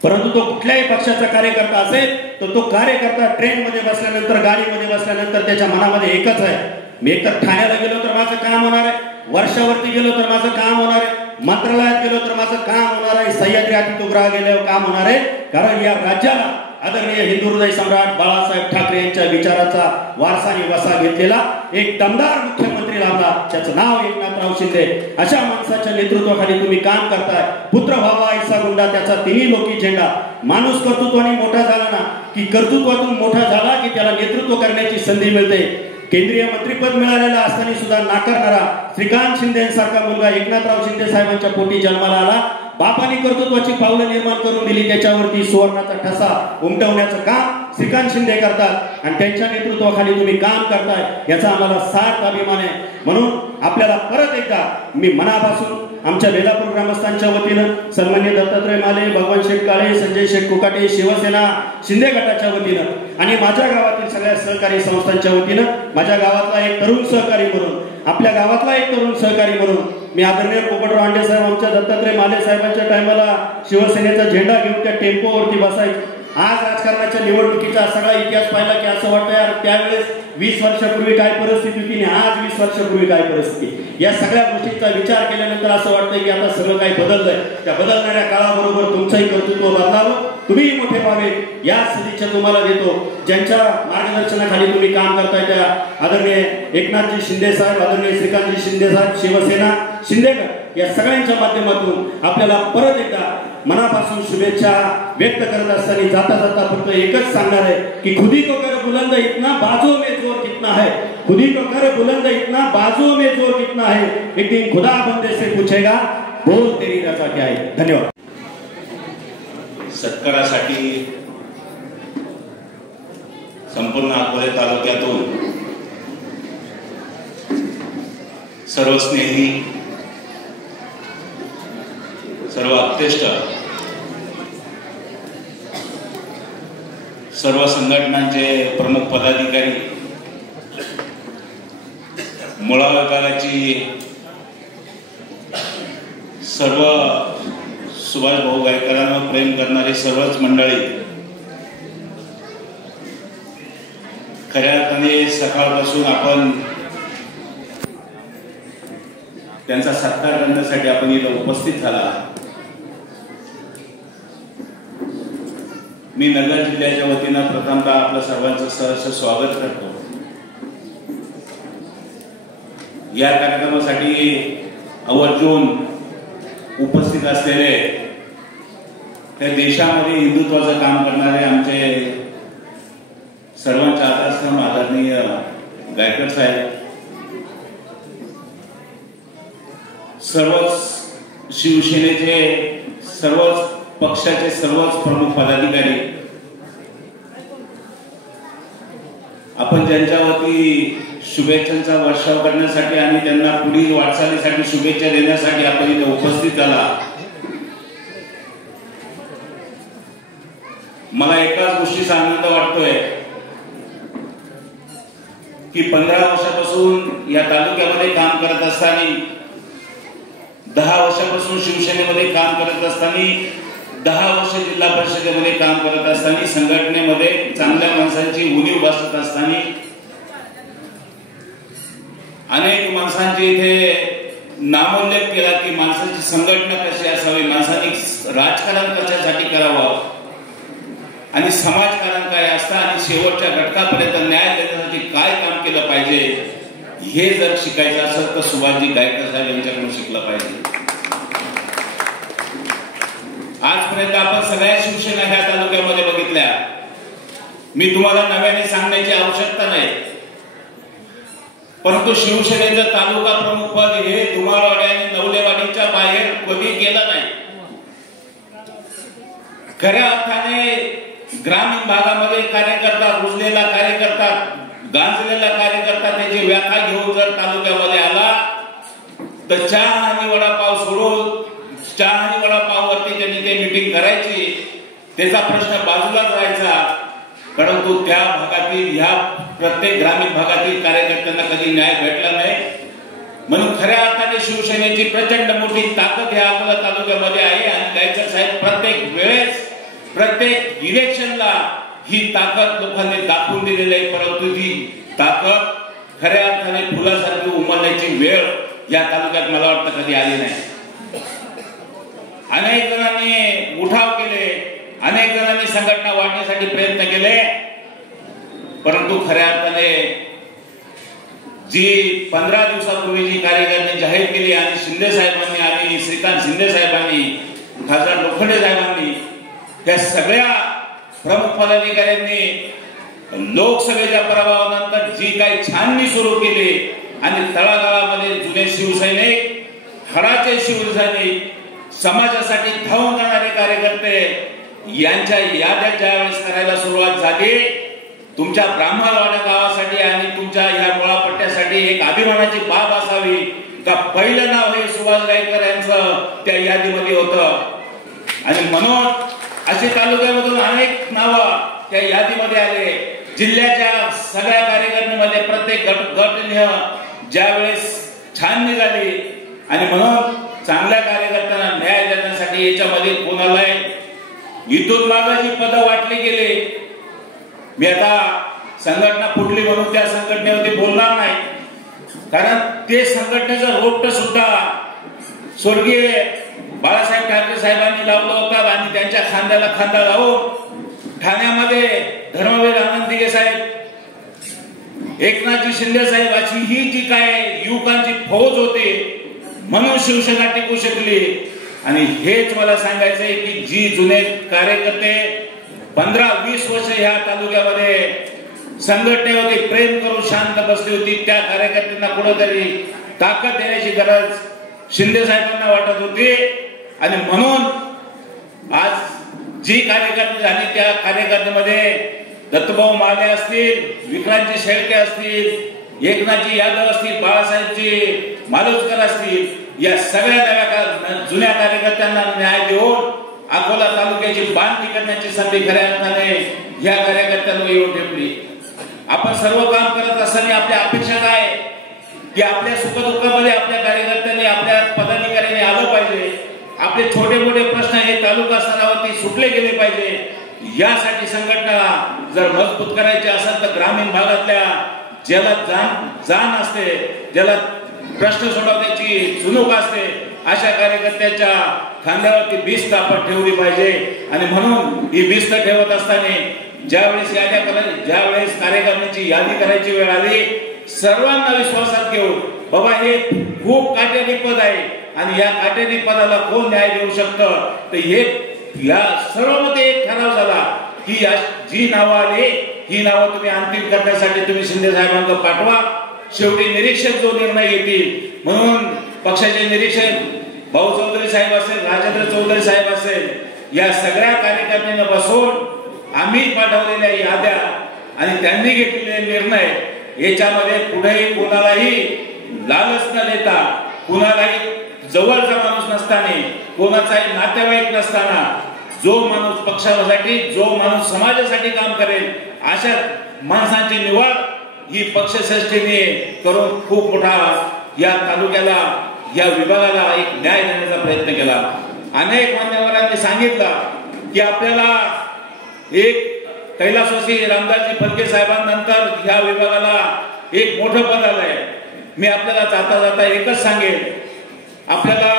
परंतु तो कुठल्याही पक्षाचा कार्यकर्ता असेल तर तो कार्यकर्ता ट्रेनमध्ये बसल्यानंतर, गाडीमध्ये बसल्यानंतर त्याच्या मनामध्ये एकच आहे, मी एकतर ठाण्याला गेलो तर माझं काम होणार आहे, वर्षावरती गेलो तर माझं काम होणार आहे, मंत्रालयात गेलो तर माझं काम होणार आहे, सह्याद्री अतिथीगृहात गेल्यावर काम होणार आहे. कारण या राज्याला आदरणीय हिंदू हृदय सम्राट बाळासाहेब ठाकरे यांच्या विचाराचा वारसा आणि वसा घेतलेला एक दमदार मुख्यमंत्री लाभला, त्याचं नाव एकनाथराव शिंदे. अशा माणसाच्या नेतृत्वाखाली तुम्ही काम करताय. पुत्र व्हावा ऐसा गुंडा, त्याचा तिन्ही लोकी झेंडा. माणूस कर्तृत्वाने मोठा झाला ना की कर्तृत्वातून मोठा झाला की त्याला नेतृत्व करण्याची संधी मिळते. केंद्रीय मंत्रीपद मिळालेला असताना सुद्धा नाकारणारा श्रीकांत शिंदे सारखा मुलगा एकनाथराव शिंदे साहेबांच्या पोटी जन्माला आला. बापाने कर्तृत्वाची पावलं निर्माण करून दिली, त्याच्यावरती सुवर्णाचा ठसा उमटवण्याचं काम श्रीकांत शिंदे करतात आणि त्यांच्या नेतृत्वाखाली तुम्ही काम करताय, याचा आम्हाला सार्थ अभिमान आहे. म्हणून आपल्याला परत एकदा मी मनापासून आमच्या बेलापूर ग्रामस्थांच्या वतीनं, सन्माननीय दत्तात्रय माले, भगवान शेठ काळे, संजय शेठ कोकाटे, शिवसेना शिंदे गटाच्या वतीनं आणि माझ्या गावातील सगळ्या सहकारी संस्थांच्या वतीनं, माझ्या गावातला एक तरुण सहकारी म्हणून, आपल्या गावातला एक तरुण सहकारी म्हणून मी आदरणीय पोपटराव आंडे साहेब, आमच्या दत्तात्रय माले साहेबांच्या टायमाला शिवसेनेचा झेंडा घेऊन त्या टेम्पोवरती बसायचं. आज राजकारणाच्या निवडणुकीचा सगळा इतिहास पाहिला की असं वाटतं यार त्यावेळेस 20 वर्षापूर्वी काय परिस्थिती होती आणि आज 20 वर्षापूर्वी काय परिस्थिती. या सगळ्या गोष्टींचा विचार केल्यानंतर असं वाटतं की आता सगळं काही बदललंय. त्या बदलणाऱ्या काळाबरोबर तुमचंही कर्तृत्व बदलावं, तुम्हीही मोठे व्हावे, या सदिच्छा तुम्हाला देतो. ज्यांच्या मार्गदर्शनाखाली तुम्ही काम करताय त्या आदरणीय एकनाथजी शिंदे साहेब, आदरणीय श्रीकांतजी शिंदे साहेब, शिवसेना शिंदेगड, या सगळ्यांच्या माध्यमातून आपल्याला परत एकदा मनापासून शुभेच्छा व्यक्त करत असताना जाता जाता फक्त एकच सांगणार आहे की खुदी को कर बुलंद इतना बाजू में जोर कितना है, खुदी को कर बुलंद इतना बाजू में जोर कितना है, एक दिन खुदा बंदे से पूछेगा बोल तेरी रजा क्या है. धन्यवाद. सत्कारासाठी संपूर्ण अकोले तालुक्यातून सर्व स्नेही, सर्व आप्तेष्ट, सर्व संघटनांचे प्रमुख पदाधिकारी, मुळा विभागाची सर्व सुभाष भाऊ गायकरांवर प्रेम करणारी सर्वच मंडळी, खऱ्या अर्थाने सकाळपासून आपण त्यांचा सत्कार करण्यासाठी आपण इथं उपस्थित झाला. मी नगर जिल्ह्याच्या वतीनं प्रथमतः आपलं सर्वांचं सहर्ष स्वागत करतो. या कार्यक्रमासाठी आवर्जून उपस्थित असलेले त्या देशामध्ये हिंदुत्वाचं काम करणारे आमचे सर्वांचे आदरस्तंभ आदरणीय गायकवाड साहेब, सर्वच शिवसेनेचे, सर्वच पक्षाचे सर्वच प्रमुख पदाधिकारी, आपण ज्यांच्यावरती शुभेच्छांचा वर्षाव करण्यासाठी आणि त्यांना पुढील वाटचालीसाठी शुभेच्छा देण्यासाठी आपण इथे उपस्थित झाला. मला एकाच गोष्टीचा आनंद वाटतोय की 15 वर्षापासून या तालुक्यामध्ये काम करत असताना, 10 वर्षापासून शिवसेनेमध्ये काम करत असताना, 10 वर्ष जिल्हा परिषदेमध्ये काम करत असताना, संघटनेमध्ये चांगल्या माणसांची उणीव बसत असताना, अनेक माणसांची इथे नामोल्लेख केला की माणसाची संघटना कशी असावी, माणसांनी राजकारण कशासाठी करावं आणि समाजकारण काय असतं आणि शेवटच्या घटकापर्यंत न्याय देण्यासाठी काय काम केलं पाहिजे, हे जर शिकायचं असेल तर सुभाषजी गायकवाड साहेब यांच्याकडून शिकलं पाहिजे. आजपर्यंत आपण सगळ्या शिवसेना ह्या तालुक्यामध्ये बघितल्या. मी तुम्हाला नव्याने सांगण्याची आवश्यकता नाही, परंतु शिवसेनेचं तालुका प्रमुख पद हे धुमाळवाडी आणि नवलेवाडीच्या बाहेर कधी केलं नाही. खऱ्या अर्थाने ग्रामीण भागामध्ये कार्यकर्ता, रुजलेला कार्यकर्ता, गांजलेला कार्यकर्ता त्याची व्याख्या घेऊन जर तालुक्यामध्ये आला तर चहा आणि वडापाव सोडून चहा आणि वडापाववरती त्यांनी ते मीटिंग करायची, त्याचा प्रश्न बाजूला जायचा. परंतु त्या भागातील, ह्या प्रत्येक ग्रामीण भागातील कार्यकर्त्यांना कधी न्याय भेटला नाही. म्हणून खऱ्या अर्थाने शिवसेनेची प्रचंड मोठी ताकद ह्या अकोला तालुक्यामध्ये आहे आणि गायकवाड साहेब प्रत्येक वेळेस, प्रत्येक इलेक्शनला ही ताकद लोकांनी दाखवून दिलेली आहे. परंतु ती ताकद खऱ्या अर्थाने फुलासारखी उमलण्याची वेळ या तालुक्यात मला वाटतं कधी आली नाही. अनेक जणांनी उठाव केले, अनेक जणांनी संघटना वाढण्यासाठी प्रयत्न केले, परंतु खऱ्या अर्थाने जी 15 दिवसापूर्वी जी कार्यकर्त्यांनी जाहीर केली आणि शिंदे साहेबांनी आणि श्रीकांत शिंदे साहेबांनी, खासदार लोखंडे साहेबांनी, त्या सगळ्या प्रमुख पदाधिकाऱ्यांनी लोकसभेच्या पराभवानंतर जी काही छाननी सुरू केली आणि तळागाळामध्ये जुने शिवसैनिक, हडाचे शिवसैनिक, समाजासाठी धावून जाणारे कार्यकर्ते यांच्या याद्या ज्यावेळेस करायला सुरुवात झाली, तुमच्या ब्राह्मणवाडा गावासाठी आणि तुमच्या ह्या मुळापट्ट्यासाठी एक अभिमानाची बाब असावी का पहिलं नाव हे सुभाष गायकवाड यांचं त्या यादीमध्ये होतं. आणि म्हणून अशी तालुक्यामधून अनेक नावं त्या यादीमध्ये आले. जिल्ह्याच्या सगळ्या कार्यकर्त्यांमध्ये प्रत्येक गट ज्यावेळेस छाननी झाली आणि म्हणून चांगल्या कार्यकर्त्यांना न्याय देण्यासाठी याच्यामध्ये कोणाला इथून मागे जी पदं वाटली गेली, मी आता संघटना फुटली म्हणून त्या संघटनेवरती बोलणार नाही, कारण ते संघटनेचं रोपट सुद्धा स्वर्गीय बाळासाहेब ठाकरे साहेबांनी लावलं होतं आणि त्यांच्या खांद्याला खांदा लावून ठाण्यामध्ये धर्मवीर आनंद दिघे साहेब, एकनाथजी शिंदे साहेब अशी ही जी काय युवकांची फौज होती म्हणून शिवसेना टिकू शकली. आणि हेच मला सांगायचंय की जी जुने कार्यकर्ते 15-20 वर्ष ह्या तालुक्यामध्ये संघटनेवरती प्रेम करून शांत बसली होती, त्या कार्यकर्त्यांना कुठेतरी ताकद देण्याची गरज शिंदे साहेबांना वाटत होती. आणि म्हणून आज जी कार्यकर्ते झाली त्या कार्यकर्त्यांमध्ये दत्तभाऊ माले असतील, विक्रांतजी शेळके असतील, एकनाथजी यादव असतील, बाळासाहेबजी मालुसकर असतील, या सगळ्या नव्या जुन्या कार्यकर्त्यांना न्याय देऊन अकोला तालुक्याची बांधणी करण्याची संधी खऱ्या अर्थाने ह्या कार्यकर्त्यांवर येऊन ठेवली. आपण सर्व काम करत असताना आपल्या अपेक्षा काय की आपल्या सुखदुःखामध्ये आपल्या कार्यकर्त्यांनी, आपल्या पदाधिकाऱ्यांनी आलं पाहिजे. आपले छोटे मोठे प्रश्न हे तालुका स्तरावरती सुटले गेले पाहिजे. यासाठी संघटना जर मजबूत करायची असेल तर ग्रामीण भागातल्या ज्याला जाण असते, ज्याला प्रश्न सोडवण्याची चुणूक असते, अशा कार्यकर्त्याच्या खांद्यावरती भिस्त आपण ठेवली पाहिजे. आणि म्हणून ही भिस्त ठेवत असताना ज्यावेळेस कार्यकारिणीची यादी करायची वेळ आली, सर्वांना विश्वासात घेऊन बाबा हे खूप काटेरी पद आहे आणि या काटेरी पदाला कोण न्याय देऊ शकतं, तर हे या सर्वांमध्ये एक ठराव झाला की जी नावं आली ही नावं तुम्ही अंतिम करण्यासाठी तुम्ही शिंदे साहेबांना पाठवा. शेवटी निरीक्षक जो निर्णय घेतील, म्हणून पक्षाचे निरीक्षक भाऊ चौधरी साहेब असेल, राजेंद्र चौधरी साहेब असेल, या सगळ्या कार्यकर्त्यांना बसवून आम्ही पाठवलेल्या याद्या आणि त्यांनी घेतलेले निर्णय याच्यामध्ये पुढेही कोणालाही लालच न देता, कोणालाही जवळचा माणूस नसताना, कोणाचाही नातेवाईक नसताना, जो माणूस पक्षासाठी, जो माणूस समाजासाठी काम करेल, अशा माणसांची निवड ही पक्षश्रेष्ठीने करून खूप मोठा या तालुक्याला, या विभागाला एक न्याय देण्याचा प्रयत्न केला. अनेक मान्यवरांनी सांगितलं की आपल्याला एक कैलासवासी रामदासजी फडके साहेबांनंतर या विभागाला एक मोठं पद आलंय. मी आपल्याला जाता जाता एकच सांगेन, आपल्याला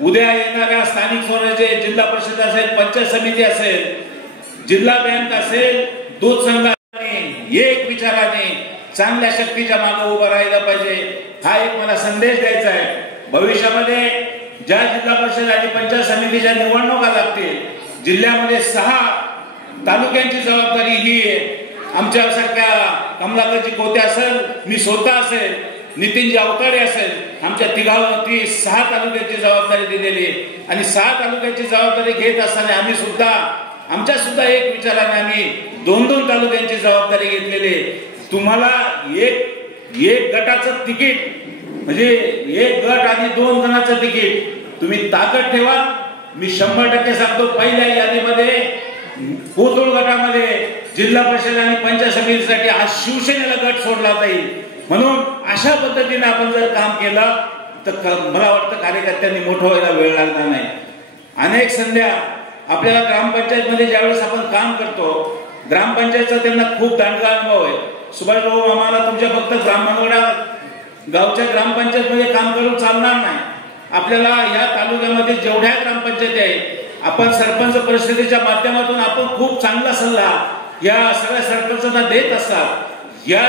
उद्या येणाऱ्या स्थानिक स्वराज्य जिल्हा परिषद असेल, पंचायत समिती असेल, जिल्हा बँक असेल, दूध संघाने एक विचाराने चांगल्या शक्तीच्या मागे उभं राहायला पाहिजे. हा एक मला संदेश द्यायचा आहे. भविष्यामध्ये ज्या जिल्हा परिषद आणि पंचायत समितीच्या निवडणुका लागतील, जिल्ह्यामध्ये 6 तालुक्यांची जबाबदारी ही आमच्यासारख्या कमलाकरजी कोते असेल, मी स्वतः असेल, नितीनजी अवताडे असेल, आमच्या तिघावरती 6 तालुक्याची जबाबदारी दिलेली आणि 6 तालुक्याची जबाबदारी घेत असताना आम्ही सुद्धा आमच्या सुद्धा एक विचाराने आम्ही 2-2 तालुक्यांची जबाबदारी घेतलेली. तुम्हाला एक गटाचं तिकीट म्हणजे एक गट आणि 2 जणांचं तिकीट तुम्ही ताकद ठेवा. मी 100% सांगतो, पहिल्या यादीमध्ये कोथरूड गटामध्ये जिल्हा परिषद आणि पंचायत समितीसाठी आज शिवसेनेला गट सोडला जाईल. म्हणून अशा पद्धतीने आपण जर काम केलं तर मला वाटतं कार्यकर्त्यांनी मोठं व्हायला वेळ लागणार नाही. अनेक संध्या आपल्याला ग्रामपंचायत मध्ये ज्यावेळेस आपण काम करतो, ग्रामपंचायतचा त्यांना खूप दांडगा अनुभव आहे. सुभाष भाऊ, आम्हाला तुमच्या फक्त ब्राह्मणवाडा गावच्या ग्रामपंचायत मध्ये काम करून चालणार नाही. आपल्याला या तालुक्यामध्ये जेवढ्या ग्रामपंचायती आहेत, आपण सरपंच परिषदेच्या माध्यमातून आपण खूप चांगला सल्ला या सगळ्या सरपंचांना देत असतात. या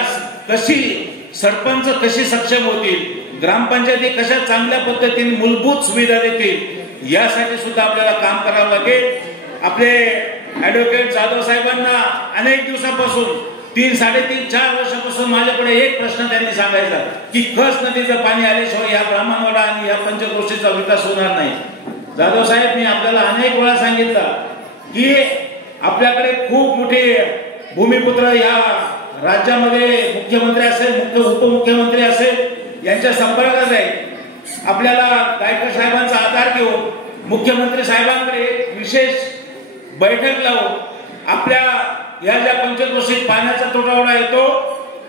सरपंच कशी सक्षम होतील, ग्रामपंचायती कशा चांगल्या पद्धतीने मूलभूत सुविधा देतील, यासाठी सुद्धा आपल्याला काम करावं लागेल. आपले ऍडव्होकेट जाधव साहेबांना अनेक दिवसापासून 3-3.5-4 वर्षापासून माझ्याकडे एक प्रश्न त्यांनी सांगायचा की कस नदीचं पाणी आल्याशिवाय या ब्राह्मणवाडा आणि या पंचक्रोशीचा विकास होणार नाही. जाधव साहेब, मी आपल्याला अनेक वेळा सांगितलं की आपल्याकडे खूप मोठे भूमिपुत्र या राज्यामध्ये मुख्यमंत्री असेल, उपमुख्यमंत्री असेल, यांच्या संपर्कात आहे. आपल्याला गायकवाड साहेबांचा आधार घेऊन मुख्यमंत्री साहेबांकडे विशेष बैठक लावून आपल्या या ज्या पंचक्रोशीत पाण्याचा तुटवडा येतो,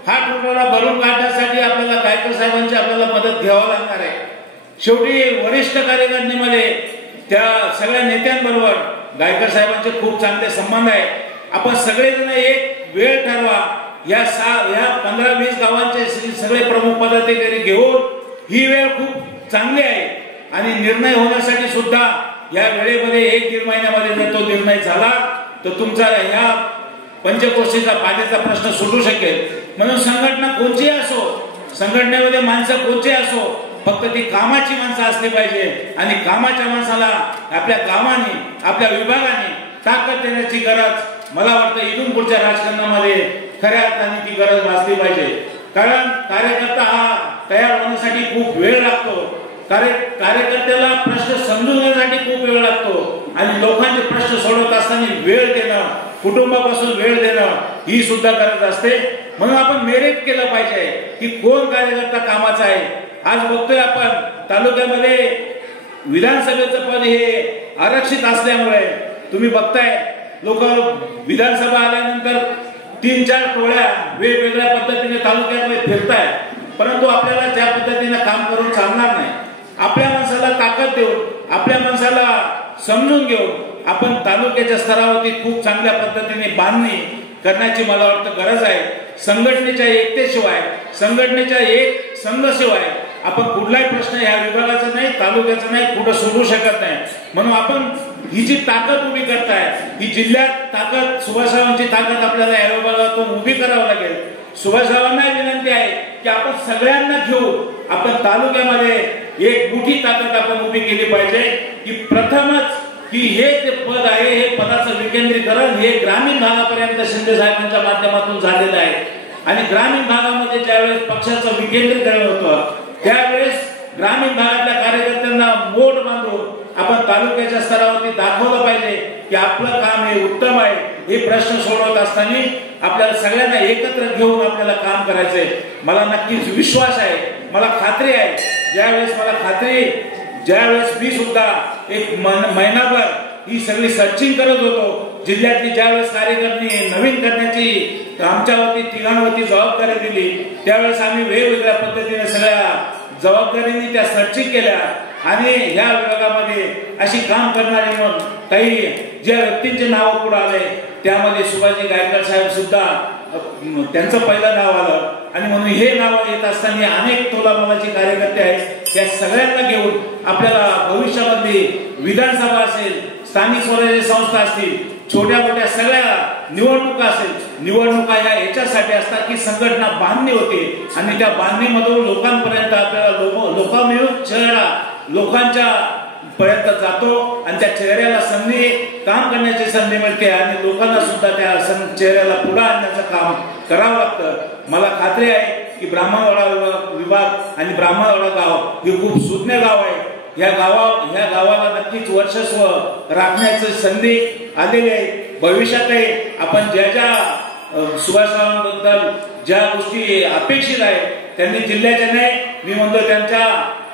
हा तुटवडा भरून काढण्यासाठी आपल्याला गायकवाड साहेबांची आपल्याला मदत घ्यावी लागणार आहे. शेवटी वरिष्ठ कार्यकारिणीमध्ये त्या सगळ्या नेत्यांबरोबर गायकवाड साहेबांचे खूप चांगले संबंध आहे. आपण सगळेजण एक वेळ ठरवा, या 15-20 गावांचे सगळे प्रमुख पदाधिकारी घेऊन ही वेळ खूप चांगली आहे आणि निर्णय होण्यासाठी सुद्धा या वेळेमध्ये 1-1.5 महिन्यामध्ये जर तो निर्णय झाला तर तुमचा ह्या पंचक्रोशीचा पाण्याचा प्रश्न सुटू शकेल. म्हणून संघटना कोणची असो, संघटनेमध्ये माणसं कोणची असो, फक्त ती कामाची माणसं असली पाहिजे आणि कामाच्या माणसाला आपल्या गावाने, आपल्या विभागाने ताकद देण्याची गरज मला वाटतं इथून पुढच्या राजकारणामध्ये खऱ्या अर्थाने ती गरज भासली पाहिजे. कारण कार्यकर्ता हा तयार होण्यासाठी खूप वेळ लागतो, कार्यकर्त्याला प्रश्न समजून घेण्यासाठी खूप वेळ लागतो आणि लोकांचे प्रश्न सोडवत असताना वेळ देणं, कुटुंबापासून वेळ देणं ही सुद्धा गरज असते. म्हणून आपण मेरिट केलं पाहिजे की कोण कार्यकर्ता कामाचा आहे. आज बघतोय आपण तालुक्यामध्ये विधानसभेचं पद हे आरक्षित असल्यामुळे तुम्ही बघताय लोक विधानसभा आल्यानंतर 3-4 टोळ्या वेगवेगळ्या पद्धतीने तालुक्यामध्ये फिरतायत, परंतु आपल्याला त्या पद्धतीने काम करून चालणार नाही. आपल्या माणसाला ताकद देऊन, आपल्या माणसाला समजून घेऊन आपण तालुक्याच्या स्तरावरती खूप चांगल्या पद्धतीने बांधणी करण्याची मला वाटतं गरज आहे. संघटनेच्या एकतेशिवाय, संघटनेच्या एक संघशिवाय आपण कुठलाही प्रश्न या विभागाचा नाही, तालुक्याचा नाही, कुठं सोडवू शकत नाही. म्हणून आपण ही जी ताकद उभी करताय, ही जिल्ह्यात ताकद, सुभाषरावांची ताकद आपल्याला या विभागातून उभी करावं लागेल. सुभाषरावांना विनंती आहे की आपण सगळ्यांना घेऊन आपण तालुक्यामध्ये एक मोठी ताकद आपण उभी केली पाहिजे. की प्रथमच की हे जे पद आहे, हे पदाचं विकेंद्रीकरण हे ग्रामीण भागापर्यंत शिंदे साहेबांच्या माध्यमातून झालेलं आहे. आणि ग्रामीण भागामध्ये ज्यावेळेस पक्षाचं विकेंद्रीकरण होतं त्यावेळेस ग्रामीण भागातल्या कार्यकर्त्यांना मोठ बांधून आपण तालुक्याच्या स्तरावरती दाखवलं पाहिजे की आपलं काम हे उत्तम आहे. हे प्रश्न सोडवत असताना आपल्याला सगळ्यांना एकत्र घेऊन आपल्याला काम करायचंय. मला नक्कीच विश्वास आहे, मला खात्री आहे, ज्यावेळेस मी सुद्धा एक महिनाभर ही सगळी सर्चिंग करत होतो, जिल्ह्यातली ज्यावेळेस कार्यकर्त्यांनी नवीन करण्याची आमच्यावरती तिघांवरती जबाबदारी दिली, त्यावेळेस आम्ही वेगवेगळ्या पद्धतीने सगळ्या जबाबदारीने त्या सर्चिंग केल्या. आणि ह्या विभागामध्ये अशी काम करणारे मग काही ज्या व्यक्तींचे नाव पुढे आले त्यामध्ये सुभाषजी गायकवाड साहेब सुद्धा त्यांचं पहिलं नाव आलं. आणि म्हणून हे नाव येत असताना अनेक तोलामोलाचे कार्यकर्ते आहेत. या सगळ्यांना घेऊन आपल्याला भविष्यामध्ये विधानसभा असेल, स्थानिक स्वराज्य संस्था असतील, छोट्या मोठ्या सगळ्या निवडणुका असेल, निवडणुका या याच्यासाठी असतात की संघटना बांधणी होते आणि त्या बांधणीमधून लोकांपर्यंत आपल्याला लोकांमिळून चेहरा लोकांच्या पर्यंत जातो आणि त्या चेहऱ्याला संधी काम करण्याची संधी मिळते आणि लोकांना सुद्धा त्या चेहऱ्याला पुढे आणण्याचं काम करावं लागतं. मला खात्री आहे की ब्राह्मणवाडा विभाग आणि ब्राह्मणवाडा गाव हे खूप सुज्ञ गाव आहे. ह्या गावाला नक्कीच वर्चस्व राखण्याची संधी आलेली आहे. भविष्यातही आपण ज्या सुभाषरावांबद्दल ज्या गोष्टी अपेक्षित आहेत त्यांनी जिल्ह्याच्या नाही, मी म्हणतो त्यांच्या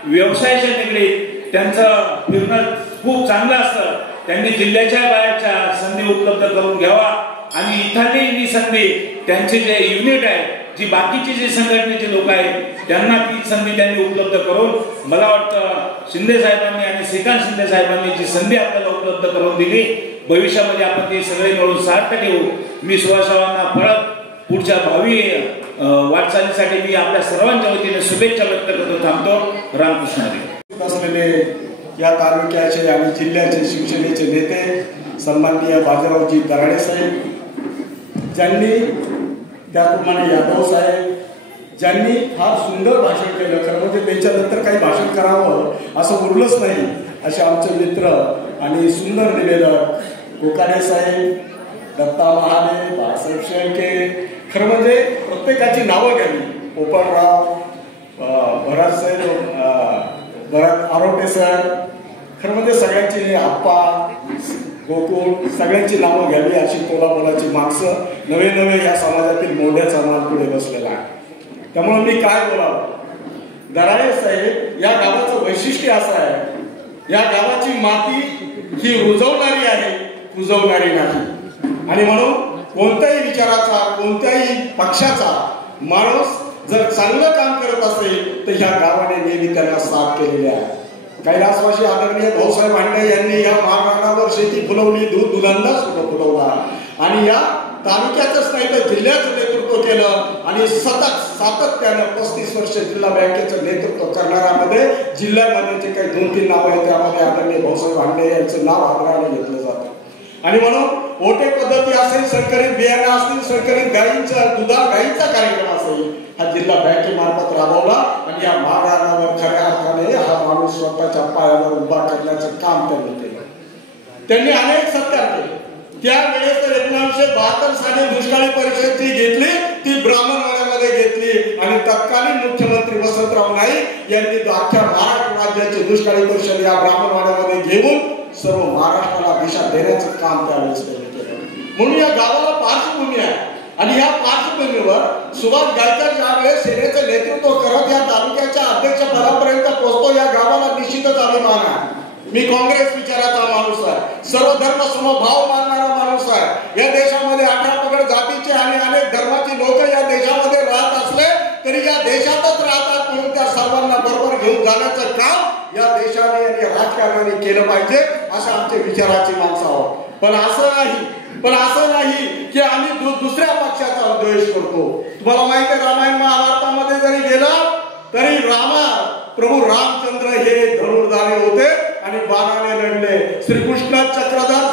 व्यवसायाच्या निगडीत त्यांचं फिरणं खूप चांगलं असतं. त्यांनी जिल्ह्याच्या बाहेरच्या संधी उपलब्ध करून घ्यावा आणि इथली जी संधी त्यांचे जे युनिट आहे, जी बाकीची जी संघटनेचे लोक आहेत त्यांना ती संधी त्यांनी उपलब्ध करून मला वाटतं शिंदे साहेबांनी आणि श्रीकांत शिंदे साहेबांनी जी संधी आपल्याला उपलब्ध करून दिली, भविष्यामध्ये आपण ती सगळे मिळून सार्थ ठेवू. मी सुभाषरावांना परत पुढच्या भावी वाटचालीसाठी मी आपल्या सर्वांच्या वतीने शुभेच्छा व्यक्त करतो. थांबतो. रामकृष्ण हरी. असलेले या तालुक्याचे आणि जिल्ह्याचे शिवसेनेचे नेते सन्माननीय बाजीरावजी दराडे साहेब, ज्यांनी त्याचप्रमाणे यादव साहेब, ज्यांनी फार सुंदर भाषण केलं. खरं म्हणजे त्यांच्यानंतर काही भाषण करावं असं उरलंच नाही, असे आमचे मित्र आणि सुंदर निवेदक कोकाडे साहेब, दत्ता महाले, बाळासाहेब शेळके. खरं म्हणजे प्रत्येकाची नावं घ्यावी. पोपटराव, भरत साहेब, भरत आरोटे सर, खरं म्हणजे सगळ्यांची आप्पा, गोकुळ, सगळ्यांची नावं घ्यावी. अशी तोलामोलाची माणसं नवे या समाजातील मोठ्या माल पुढे बसलेला आहे. त्यामुळे मी काय बोलावं, दराडे साहेब, या गावाचं वैशिष्ट्य असं आहे, या गावाची माती ही रुजवणारी आहे, कुजवणारी नाही. आणि म्हणून कोणत्याही विचाराचा, कोणत्याही पक्षाचा माणूस जर चांगलं काम करत असेल तर ह्या गावाने नेहमी त्यांना साथ केलेली आहे. कैलासवासी आदरणीय भाऊसाहेब हांडे यांनी या महाराष्ट्रावर शेती फुलवली, दूध दुधांना सुद्धा फुलवला आणि या तालुक्याचंच नाही तर जिल्ह्याचं नेतृत्व केलं. आणि सातत्यानं 35 वर्ष जिल्हा बँकेचं नेतृत्व करणाऱ्यामध्ये जिल्ह्यामध्ये जे काही 2-3 नावं आहेत त्यामध्ये आदरणीय भाऊसाहेब हांडे यांचं नाव आदराने घेतलं जातं. आणि म्हणून ओटे पद्धती असेल, संकरित बियाणं असतील, संकरित गायींचा कार्यक्रम असेल, हा जिल्हा बँकेमार्फत राबवला आणि या महाराष्ट्रावर खऱ्या अर्थाने हा माणूस स्वतःच्या पायावर उभा करण्याचं काम त्यांनी केलं. त्यांनी अनेक सत्कार केले. त्यावेळेस 1972 साली दुष्काळी परिषद जी घेतली ती ब्राह्मणवाड्यामध्ये घेतली आणि तत्कालीन मुख्यमंत्री वसंतराव नाईक यांनी अख्ख्या महाराष्ट्र राज्याची दुष्काळी परिषद या ब्राह्मणवाड्यामध्ये घेऊन सर्व महाराष्ट्राला दिशा देण्याचं काम त्यावेळेस त्यांनी केलं. म्हणून या गावाला पार्श्वभूमी आहे आणि या पार्श्वभूमीवर सुभाष गायकवाड ज्यावेळेस सेनेचं नेतृत्व करत या तालुक्याच्या अध्यक्ष पदापर्यंत पोहोचतो, या गावाला निश्चितच अभिमान आहे. मी काँग्रेस विचाराचा माणूस आहे, सर्व धर्म समभाव मानणारा माणूस आहे. या देशामध्ये 18 पगड जातीचे आणि अनेक धर्माची लोक या देशामध्ये राहत असले तरी या देशातच राहतात, म्हणून त्या सर्वांना बरोबर घेऊन जाण्याचं काम या देशाने आणि राजकारणाने केलं पाहिजे, असं आमचे विचाराची माणसं आहोत. पण असं नाही की आम्ही दुसऱ्या पक्षाचा द्वेष करतो. तुम्हाला माहिती आहे, रामायण महाभारतामध्ये जरी गेला तरी प्रभू रामचंद्र हे धनुर्धारी होते आणि बाणाने लढले. श्रीकृष्ण चक्रधार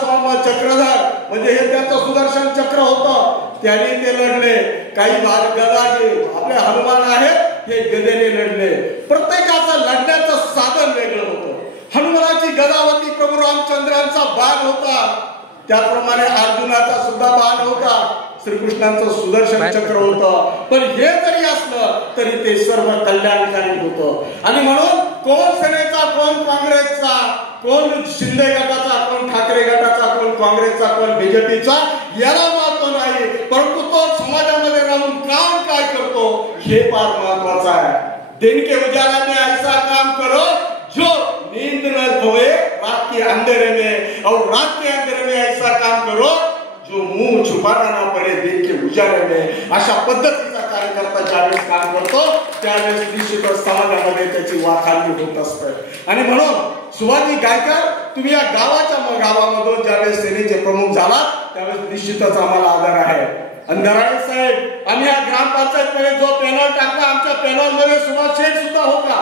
चक्रधार म्हणजे हे त्यांचं सुदर्शन चक्र होतं, त्यांनी ते लढले. काही गदा आपले हनुमान आहेत हे गदेने लढले. प्रत्येकाचं लढण्याचं साधन वेगळं होतं. हनुमानाची गदा होती, प्रभू रामचंद्रांचा बाण होता, त्याप्रमाणे अर्जुनाचा सुद्धा बाण होता, श्रीकृष्णांचं सुदर्शन चक्र होतं. पण हे जरी असलं तरी ते सर्व कल्याणकारी होतं. आणि म्हणून कोण सेनेचा, कोण काँग्रेसचा, कोण शिंदे गटाचा, कोण ठाकरे गटाचा, कोण काँग्रेसचा, कोण बीजेपीचा, याला महत्व नाही, परंतु तो समाजामध्ये राहून काम काय करतो हे फार महत्वाचं आहे. दिन के उजाला में ऐसा काम करो जो नींद न खोए रात के अंधेरे में, और रात के अंधेरे में ऐसा काम करो जो मुंह छुपाना ना पडे दिन के उजाले में. अशा पद्धतीचा कार्यकर्ता ज्यावेळेस काम करतो त्यावेळेस निश्चितच समाजामध्ये त्याची वाखाणणी होत असते. आणि म्हणून शिवाजी गायकर, तुम्ही या गावामधून ज्यावेळेस सेनेचे प्रमुख झाला त्यावेळेस निश्चितच आम्हाला आदर आहे. अंधाराळे साहेब, आम्ही या ग्रामपंचायतमध्ये जो पॅनल टाकला, आमच्या पॅनल मध्ये सुभाष शेठ सुद्धा होता.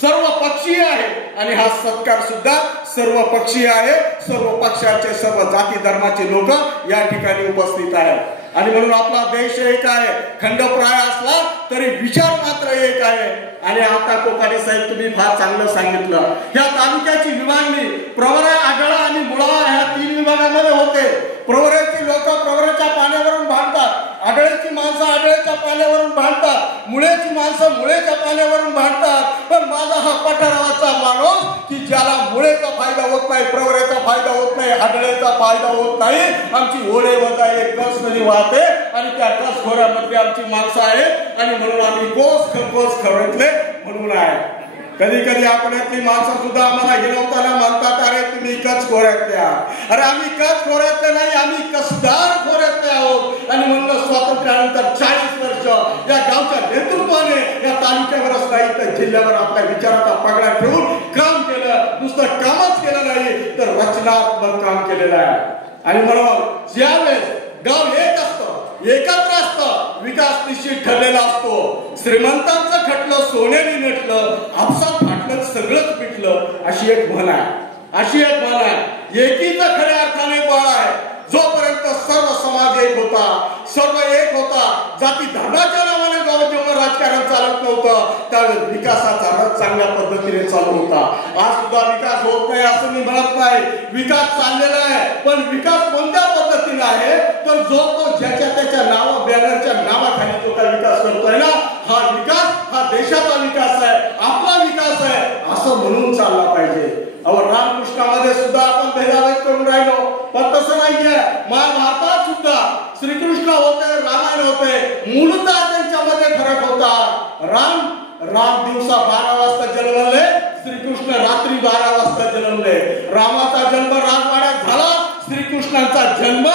सर्व पक्षीय आहे आणि हा सत्कार सुद्धा सर्व पक्षीय आहे. सर्व पक्षाचे, सर्व जाती धर्माचे लोक या ठिकाणी उपस्थित आहेत. आणि म्हणून आपला देश एक आहे, खंडप्राय असला तरी विचार मात्र एक आहे. आणि आता कोकाटे साहेब तुम्ही फार चांगलं सांगितलं, या तालुक्याची विभागणी प्रवरा, आढळा आणि मुळावा ह्या 3 विभागामध्ये होते. प्रवऱ्याची लोक प्रवऱ्याच्या पाण्यावरून भांडतात, आढळ्याची माणसं आढळ्याच्या पाण्यावरून भांडतात, मुळेची माणसं मुळेच्या पाण्यावरून भांडतात. पण माझा हा पठाराचा माणूस की ज्याला मुळेचा फायदा होत नाही, प्रवऱ्याचा फायदा होत नाही, आढळ्याचा फायदा होत नाही, आमची ओढे वजा एक कस नदी वाहते आणि त्या कस खोऱ्यामध्ये आमची माणसं आहेत. आणि म्हणून आम्ही कोस खरतले म्हणून आहे. कधी कधी आपल्यातली माणसं सुद्धा आम्हाला हिरवताना म्हणतात, अरे तुम्ही कच खोऱ्यातले आहात. अरे आम्ही कच खोऱ्यातले नाही, आम्ही कसदार खोऱ्यातले आहोत. आणि म्हणलं स्वातंत्र्यानंतर 40 वर्ष या गावच्या नेतृत्वाने या तालुक्यावरच नाही तर जिल्ह्यावर आपल्या विचाराचा पगडा ठेवून काम केलं. नुसतं कामच केलं नाही तर रचनात्मक काम केलेलं आहे. आणि म्हणून ज्यावेळेस गाव एक असतं, एकत्र असतं, विकास निश्चित ठरलेला असतो. श्रीमंतांचं खटलं सोन्याने नटलं, आपसात फाटलं सगळंच पिटलं, अशी एक म्हण आहे. एकीचं खऱ्या अर्थाने बळ आहे. जोपर्यंत सर्व समाज एक होता, सर्व एक होता, जाती धर्माच्या नावाने जेव्हा राजकारण चालत नव्हतं त्यावेळेस विकासाचा रथ चांगल्या पद्धतीने चालू होता. आज सुद्धा विकास होत नाही असं मी म्हणत नाही, विकास चाललेला आहे. पण विकास कोणत्या पद्धतीने आहे तर जो तो ज्याच्या त्याच्या नाव बॅनरच्या नावाखाली जो काही विकास करतोय ना, हा विकास हा देशाचा विकास आहे, आपला विकास आहे असं म्हणून चालला पाहिजे. रामकृष्णामध्ये सुद्धा आपण भेदाभेद करून राहिलो, पण तसं नाहीये. महाभारतात सुद्धा श्रीकृष्ण होते, रामायण होते, मूलतः त्यांच्यामध्ये फरक होता. राम दिवसा 12 वाजता जन्मले, श्रीकृष्ण रात्री 12 वाजता जन्मले. रामाचा जन्म राजवाड्यात झाला, श्रीकृष्णांचा जन्म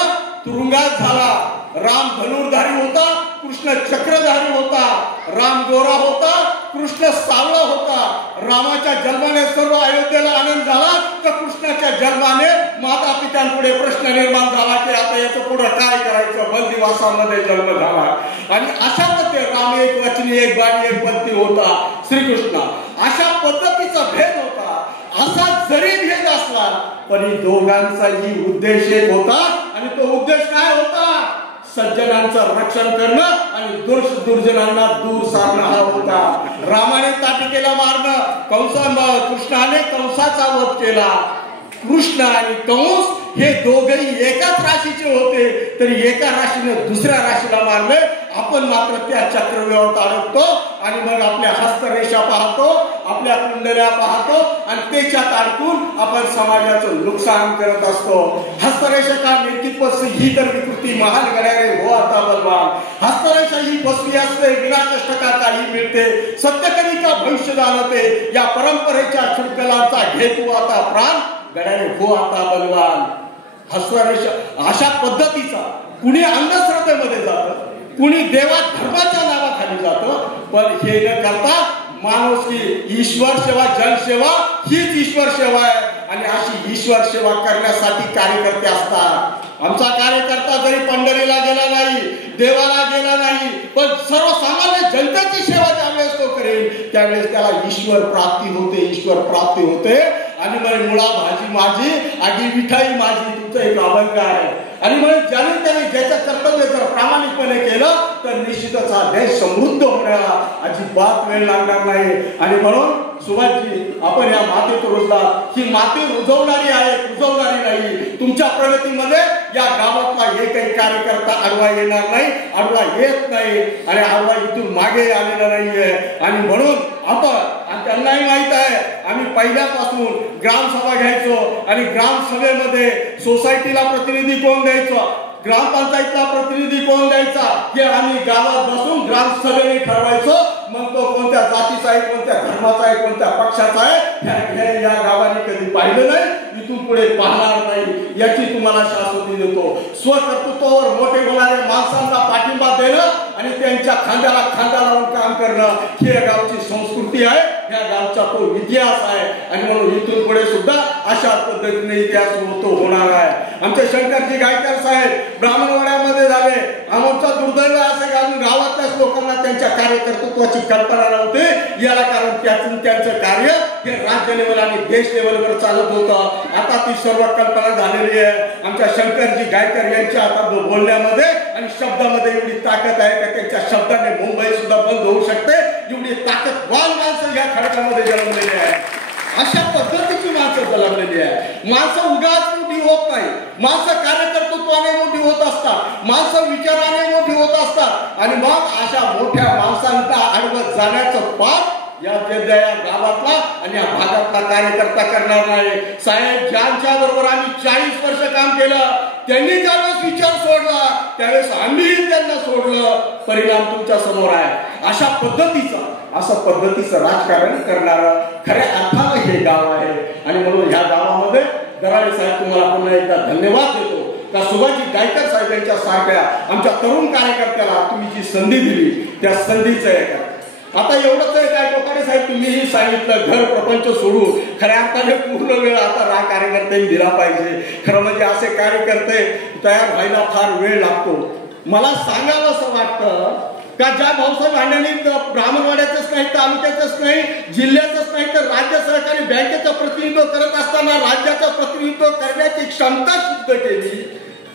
तुरुंगात झाला. राम धनुर्धारी होता, कृष्ण चक्रधारी होता. राम गोरा होता, कृष्ण सावळा होता. रामाच्या जन्माने सर्व अयोध्येला आनंद झाला तर कृष्णाच्या जन्माने माता पित्यांपुढे प्रश्न निर्माण झाला की आता याचं पुढे काय करायचं. बंदिवासामध्ये जन्म झाला. आणि अशा मध्ये राम एक वचनी, एक बाणी, एक पंथी होता. श्रीकृष्ण अशा पद्धतीचा भेद होता. असा जरी भेद असला तरी दोघांचाही उद्देश एक होता. आणि तो उद्देश काय होता? सज्जनांचं रक्षण करणं आणि दुर्जनांना दूर सारणं हा होता. रामाने ताटिकेला मारणं, कृष्णाने कंसाचा वध केला. कृष्ण आणि कंस हे दोघेही एकाच राशीचे होते, तरी एका राशीने दुसऱ्या राशीला मारले. आपण मात्र त्या चक्रव्यूहात अडकतो आणि मग आपल्या हस्तरेषा पाहतो, आपल्या कुंडल्या पाहतो आणि त्याच्यात अडकून आपण समाजाचं नुकसान करत असतो. हस्तरेषा का निश्चित पसली ही तर विकृती महान गड्यारे हो आता बलवान. हस्तरेषा ही बसली असते, विना कष्ट का काही मिळते, सत्य कधी का भविष्य जाणते. या परंपरेच्या शुल्कलाचा घेतो आता प्राण, गड्यारे हो आता बलवान. हस्तरेषा अशा पद्धतीचा कुणी अंधश्रद्धेमध्ये जातं, कुणी देवा धर्माच्या नावाखाली जातं. पण हे न करता माणूस की ईश्वर सेवा, जनसेवा हीच ईश्वर सेवा आहे. आणि अशी ईश्वर सेवा करण्यासाठी कार्यकर्ते असतात. आमचा कार्यकर्ता जरी पंढरीला गेला नाही, देवाला गेला नाही, पण सर्वसामान्य जनतेची सेवा ज्यावेळेस तो करेल त्यावेळेस त्याला ईश्वर प्राप्ती होते, ईश्वर प्राप्ती होते. आणि मग मुळा भाजी माझी आगी मिठाई माझी तुमचं एक अभंग आहे. आणि म्हणून ज्याने त्याने ज्याचं कर्तव्य जर प्रामाणिकपणे केलं तर निश्चितच हा देश समृद्ध होण्याला अजिबात वेळ लागणार नाही. आणि म्हणून सुभाषजी, आपण या मातीत रुजलात, ही माती रुजवणारी आहे, रुजवणारी नाही. तुमच्या प्रगतीमध्ये या गावातला एकही कार्यकर्ता आडवा येणार नाही, आडवा येत नाही आणि आडवा इथून मागे आलेला नाहीये. आणि म्हणून आपण, त्यांनाही माहित आहे, आम्ही पहिल्यापासून ग्रामसभा घ्यायचो आणि ग्रामसभेमध्ये सोसायटीला प्रतिनिधी कोण द्यायचं, ग्रामपंचायतला प्रतिनिधी कोण द्यायचा हे आम्ही गावात बसून ग्रामसभेने ठरवायचो. मग तो कोणत्या जातीचा आहे, कोणत्या धर्माचा आहे, कोणत्या पक्षाचा आहे हे या गावाने कधी पाहिलं नाही, इथून पुढे पाहणार नाही याची तुम्हाला शाश्वती देतो. स्वकर्तृत्वावर मोठे होणाऱ्या माणसांना पाठिंबा देणं आणि त्यांच्या खांद्याला खांदा लावून काम करणं ही या गावची संस्कृती आहे, या गावचा तो इतिहास आहे. आणि म्हणून इथून पुढे सुद्धा अशा पद्धतीने इतिहास होणार आहे. आमचे शंकरजी गायकर साहेब ब्राह्मणवाड्यामध्ये झाले. आमचा दुर्दैव असे घालून गावातल्याच लोकांना त्यांच्या कार्यकर्तृत्वाची कल्पना नव्हती. याला कारण त्यातून त्यांचं कार्य हे राज्य लेवल आणि देश लेवलवर चालत होतं. आता ती सर्व कल्पना झालेली आहे. आमच्या शंकरजी गायकर यांच्या आता बोलण्यामध्ये आणि शब्दामध्ये एवढी ताकद आहे की त्यांच्या शब्दाने मुंबई सुद्धा बंद होऊ शकते. एवढी ताकदवान माणसं या खडकामध्ये जन्मलेली आहे. अशा पद्धतीची माणसं जन्मलेली आहे. माणसं उगाच मोठी होत नाही, माणसं कार्यकर्तृत्वाने मोठी होत असतात, माणसं विचाराने मोठी होत असतात. आणि मग अशा मोठ्या माणसांना आडवत जाण्याचं पाप या गावातला आणि या भागातला कार्यकर्ता करणार नाही. साहेब ज्यांच्या बरोबर आम्ही 40 वर्ष काम केलं, त्यांनी ज्यावेळेस विचार सोडला त्यावेळेस आम्ही त्यांना सोडलं. परिणाम तुमच्या समोर आहे. अशा पद्धतीचं राजकारण करणारं खऱ्या अर्थानं हे गाव आहे. आणि म्हणून ह्या गावामध्ये दराडे साहेब तुम्हाला पुन्हा एकदा धन्यवाद देतो का सुभाषजी गायकर साहेबांच्या सारख्या आमच्या तरुण कार्यकर्त्याला तुम्ही जी संधी दिली त्या संधीचं आहे का. आता एवढंच आहे काय कोकाडे साहेब, तुम्हीही सांगितलं घर प्रपंच सोडून खऱ्या अर्थाने पूर्ण वेळ आता कार्यकर्त्यांनी दिला पाहिजे. खरं म्हणजे असे कार्यकर्ते तयार व्हायला फार वेळ लागतो. मला सांगावं असं वाटतं का ज्या भाऊसाहेब भांड्यांनी ब्राह्मणवाड्याचंच नाही, तालुक्याचंच नाही, जिल्ह्याचंच नाही तर राज्य सहकारी बँकेचं प्रतिनिधित्व करत असताना राज्याचं प्रतिनिधित्व करण्याची क्षमता सिद्ध केली,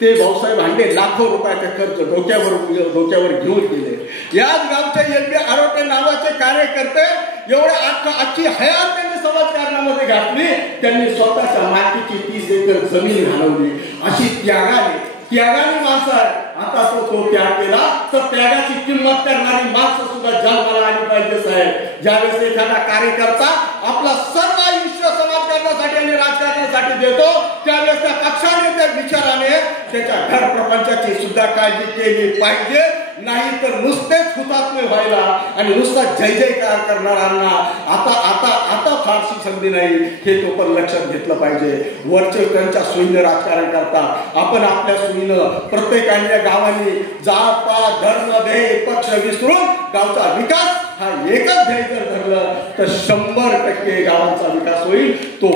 ते भाऊसाहेब भांडे लाखो रुपयाचे खर्च डोक्यावर घेऊन गेले. याच गावचे एल.बी. आरोटे नावाचे कार्यकर्ते एवढे आजची हयात त्यांनी समाजकारणामध्ये घातली. त्यांनी स्वतःच्या मातीची 30 एकर जमीन घालवली. अशी त्यागाने माणसं आहे. आता तो त्याग केला तर त्यागाची किंमत करणारी माणसं सुद्धा जन्माला आली पाहिजे साहेब. ज्यावेळेस एखादा कार्यकर्ता आपला सर्व आयुष्य समाजकारणासाठी आणि राजकारणासाठी देतो त्यावेळेस त्या पक्षाने त्या विचाराने त्याच्या घर प्रपंचाची सुद्धा काळजी केली पाहिजे. नाही तर नुसतेच हुतात्मे व्हायला आणि नुसता जय जयकार करणाऱ्यांना आता फारशी संधी नाही हे तो पण लक्षात घेतलं पाहिजे. वरचे त्यांच्या सोयीनं राजकारण करतात, आपण आपल्या सोयीनं प्रत्येकाने गावांनी जात पात धर्म ध्येय पक्ष विसरून गावचा विकास हा एकच ध्येय जर धरलं तर 100% गावांचा विकास होईल. तो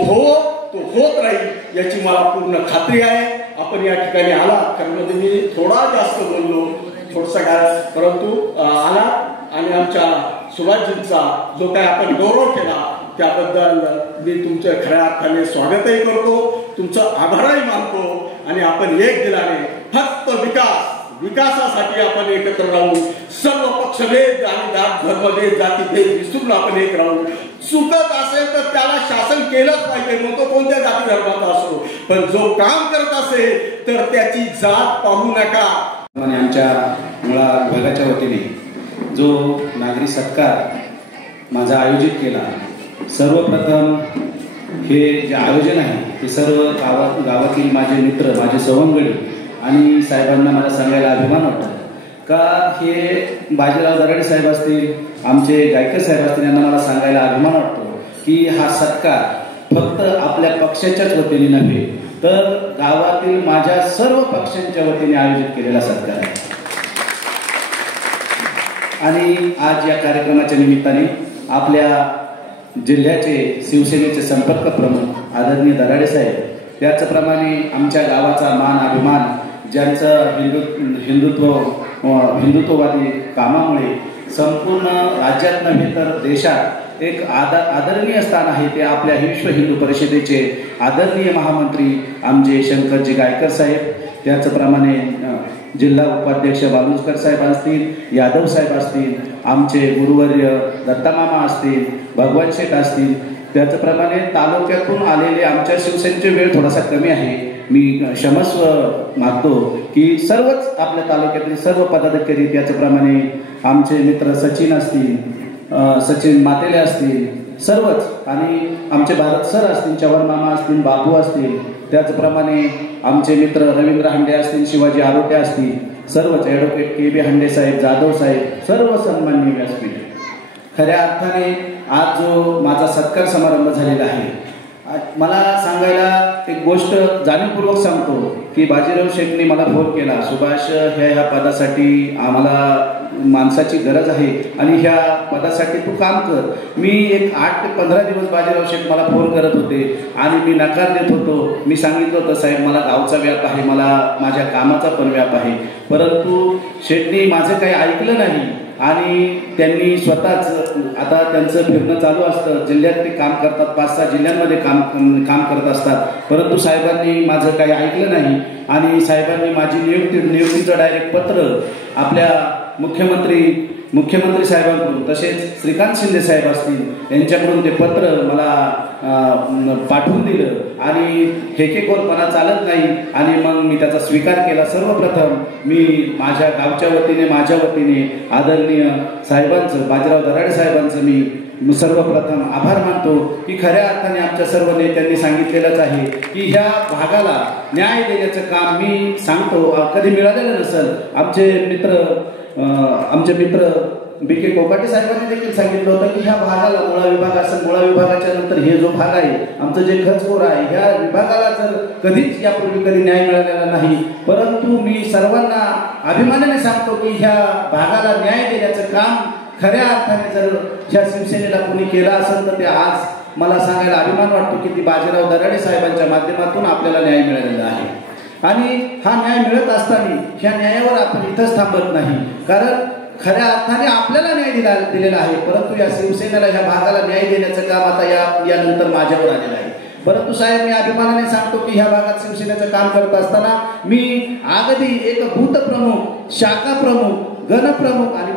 होत राहील याची मला पूर्ण खात्री आहे. आपण या ठिकाणी आला कारण मी थोडा जास्त बोललो थोडसा काय, परंतु आला आणि आमच्या सुभाषजींचा जो काय आपण गौरव केला त्याबद्दल मी तुमच्या खऱ्या अर्थाने स्वागतही करतो, तुमचं आभारही मानतो. आणि आपण एक दिलाने फक्त विकासासाठी आपण एकत्र राहू, सर्व पक्षभेद आणि धर्मभेद जातीभेद विसरून आपण एक राहू. चुकत असेल तर त्याला शासन केलंच पाहिजे, मग तो कोणत्या जाती धर्माचा असो, पण जो काम करत असेल तर त्याची जात पाहू नका. आमच्या मुळा विभागाच्या वतीने जो नागरी सत्कार माझा आयोजित केला, सर्वप्रथम हे जे आयोजन आहे ते सर्व गावातील माझे मित्र, माझे सवंगडी आणि साहेबांना मला सांगायला अभिमान वाटतो का हे बाजीराव दराडे साहेब असतील, आमचे गायकर साहेब असतील, यांना मला सांगायला अभिमान वाटतो की हा सत्कार फक्त आपल्या पक्षाच्याच वतीने नव्हे तर गावातील माझ्या सर्व पक्षांच्या वतीने आयोजित केलेला सत्कार आहे. आणि आज या कार्यक्रमाच्या निमित्ताने आपल्या जिल्ह्याचे शिवसेनेचे संपर्क प्रमुख आदरणीय दराडे साहेब त्याचप्रमाणे आमच्या गावाचा मान अभिमान ज्यांचं हिंदुत्ववादी कामामुळे संपूर्ण राज्यात नव्हे तर देशात एक आदरणीय स्थान आहे ते आपल्या विश्व हिंदू परिषदेचे आदरणीय महामंत्री आमचे शंकरजी गायकर साहेब, त्याचप्रमाणे जिल्हा उपाध्यक्ष बालुसकर साहेब असतील, यादव साहेब असतील, आमचे गुरुवर्य दत्तामामा असतील, भगवान शेठ असतील, त्याचप्रमाणे तालुक्यातून आलेले आमच्या शिवसेनेची वेळ थोडासा कमी आहे, मी क्षमस्व मागतो की सर्वच आपल्या तालुक्यातील सर्व पदाधिकारी, त्याचप्रमाणे आमचे मित्र सचिन असतील, सचिन मातेले असतील, सर्वच, आणि आमचे भारत सर असतील, चव्हाण मामा असतील, बापू असतील, त्याचप्रमाणे आमचे मित्र रवींद्र हांडे असतील, शिवाजी आरोटे असतील, सर्वच ॲडव्होकेट के बी हांडे साहेब, जाधव साहेब, सर्व सन्माननीय व्यासपीठ. खऱ्या अर्थाने आज जो माझा सत्कार समारंभ झालेला आहे, मला सांगायला एक गोष्ट जाणीवपूर्वक सांगतो की बाजीराव शेठने मला फोन केला, सुभाष ह्या पदासाठी आम्हाला माणसाची गरज आहे आणि ह्या पदासाठी तू काम कर. मी एक 8 ते 15 दिवस बाजीराव शेठ मला फोन करत होते आणि मी नकार देत होतो. मी सांगितलं होतं, साहेब मला गावचा व्याप आहे, मला माझ्या कामाचा पण व्याप आहे, परंतु शेठने माझं काही ऐकलं नाही आणि त्यांनी स्वतःच, आता त्यांचं फिरणं चालू असतं, जिल्ह्यात ते काम करतात, 5-6 जिल्ह्यांमध्ये काम करत असतात, परंतु साहेबांनी माझं काही ऐकलं नाही आणि साहेबांनी माझी नियुक्तीचं डायरेक्ट पत्र आपल्या मुख्यमंत्री साहेबांकडून, तसेच श्रीकांत शिंदे साहेब असतील यांच्याकडून ते पत्र मला पाठवून दिलं आणि हेकेखोरपणा चालत नाही आणि मग मी त्याचा स्वीकार केला. सर्वप्रथम मी माझ्या गावच्या वतीने, माझ्या वतीने आदरणीय साहेबांचं, बाजीराव दराडे साहेबांचं मी सर्वप्रथम आभार मानतो की खऱ्या अर्थाने आमच्या सर्व नेत्यांनी सांगितलेलंच आहे की ह्या भागाला न्याय देण्याचं काम मी सांगतो कधी मिळालेलं नसेल. आमचे मित्र बी के कोकाटे साहेबांनी देखील सांगितलं होतं की ह्या भागाला मुळा विभाग असेल, मुळा विभागाच्या नंतर हे जो भाग आहे आमचं जे खचकोर आहे, ह्या विभागाला जर कधीच यापूर्वी कधी न्याय मिळालेला नाही, परंतु मी सर्वांना अभिमानाने सांगतो की ह्या भागाला न्याय देण्याचं काम खऱ्या अर्थाने जर ह्या शिवसेनेला कोणी केलं असेल तर ते आज मला सांगायला अभिमान वाटतो की ती बाजीराव दराडे साहेबांच्या माध्यमातून आपल्याला न्याय मिळालेला आहे. आणि हा न्याय मिळत असताना ह्या न्यायावर आपण इथंच थांबत नाही, कारण खऱ्या अर्थाने आपल्याला न्याय दिलेला आहे, परंतु या शिवसेनेला ह्या भागाला न्याय देण्याचं काम आता यानंतर माझ्यावर आलेलं आहे. परंतु साहेब, मी अभिमानाने सांगतो की ह्या भागात शिवसेनेचं काम करत असताना मी अगदी एक बूथ प्रमुख, शाखा प्रमुख, गणप्रमुख आणि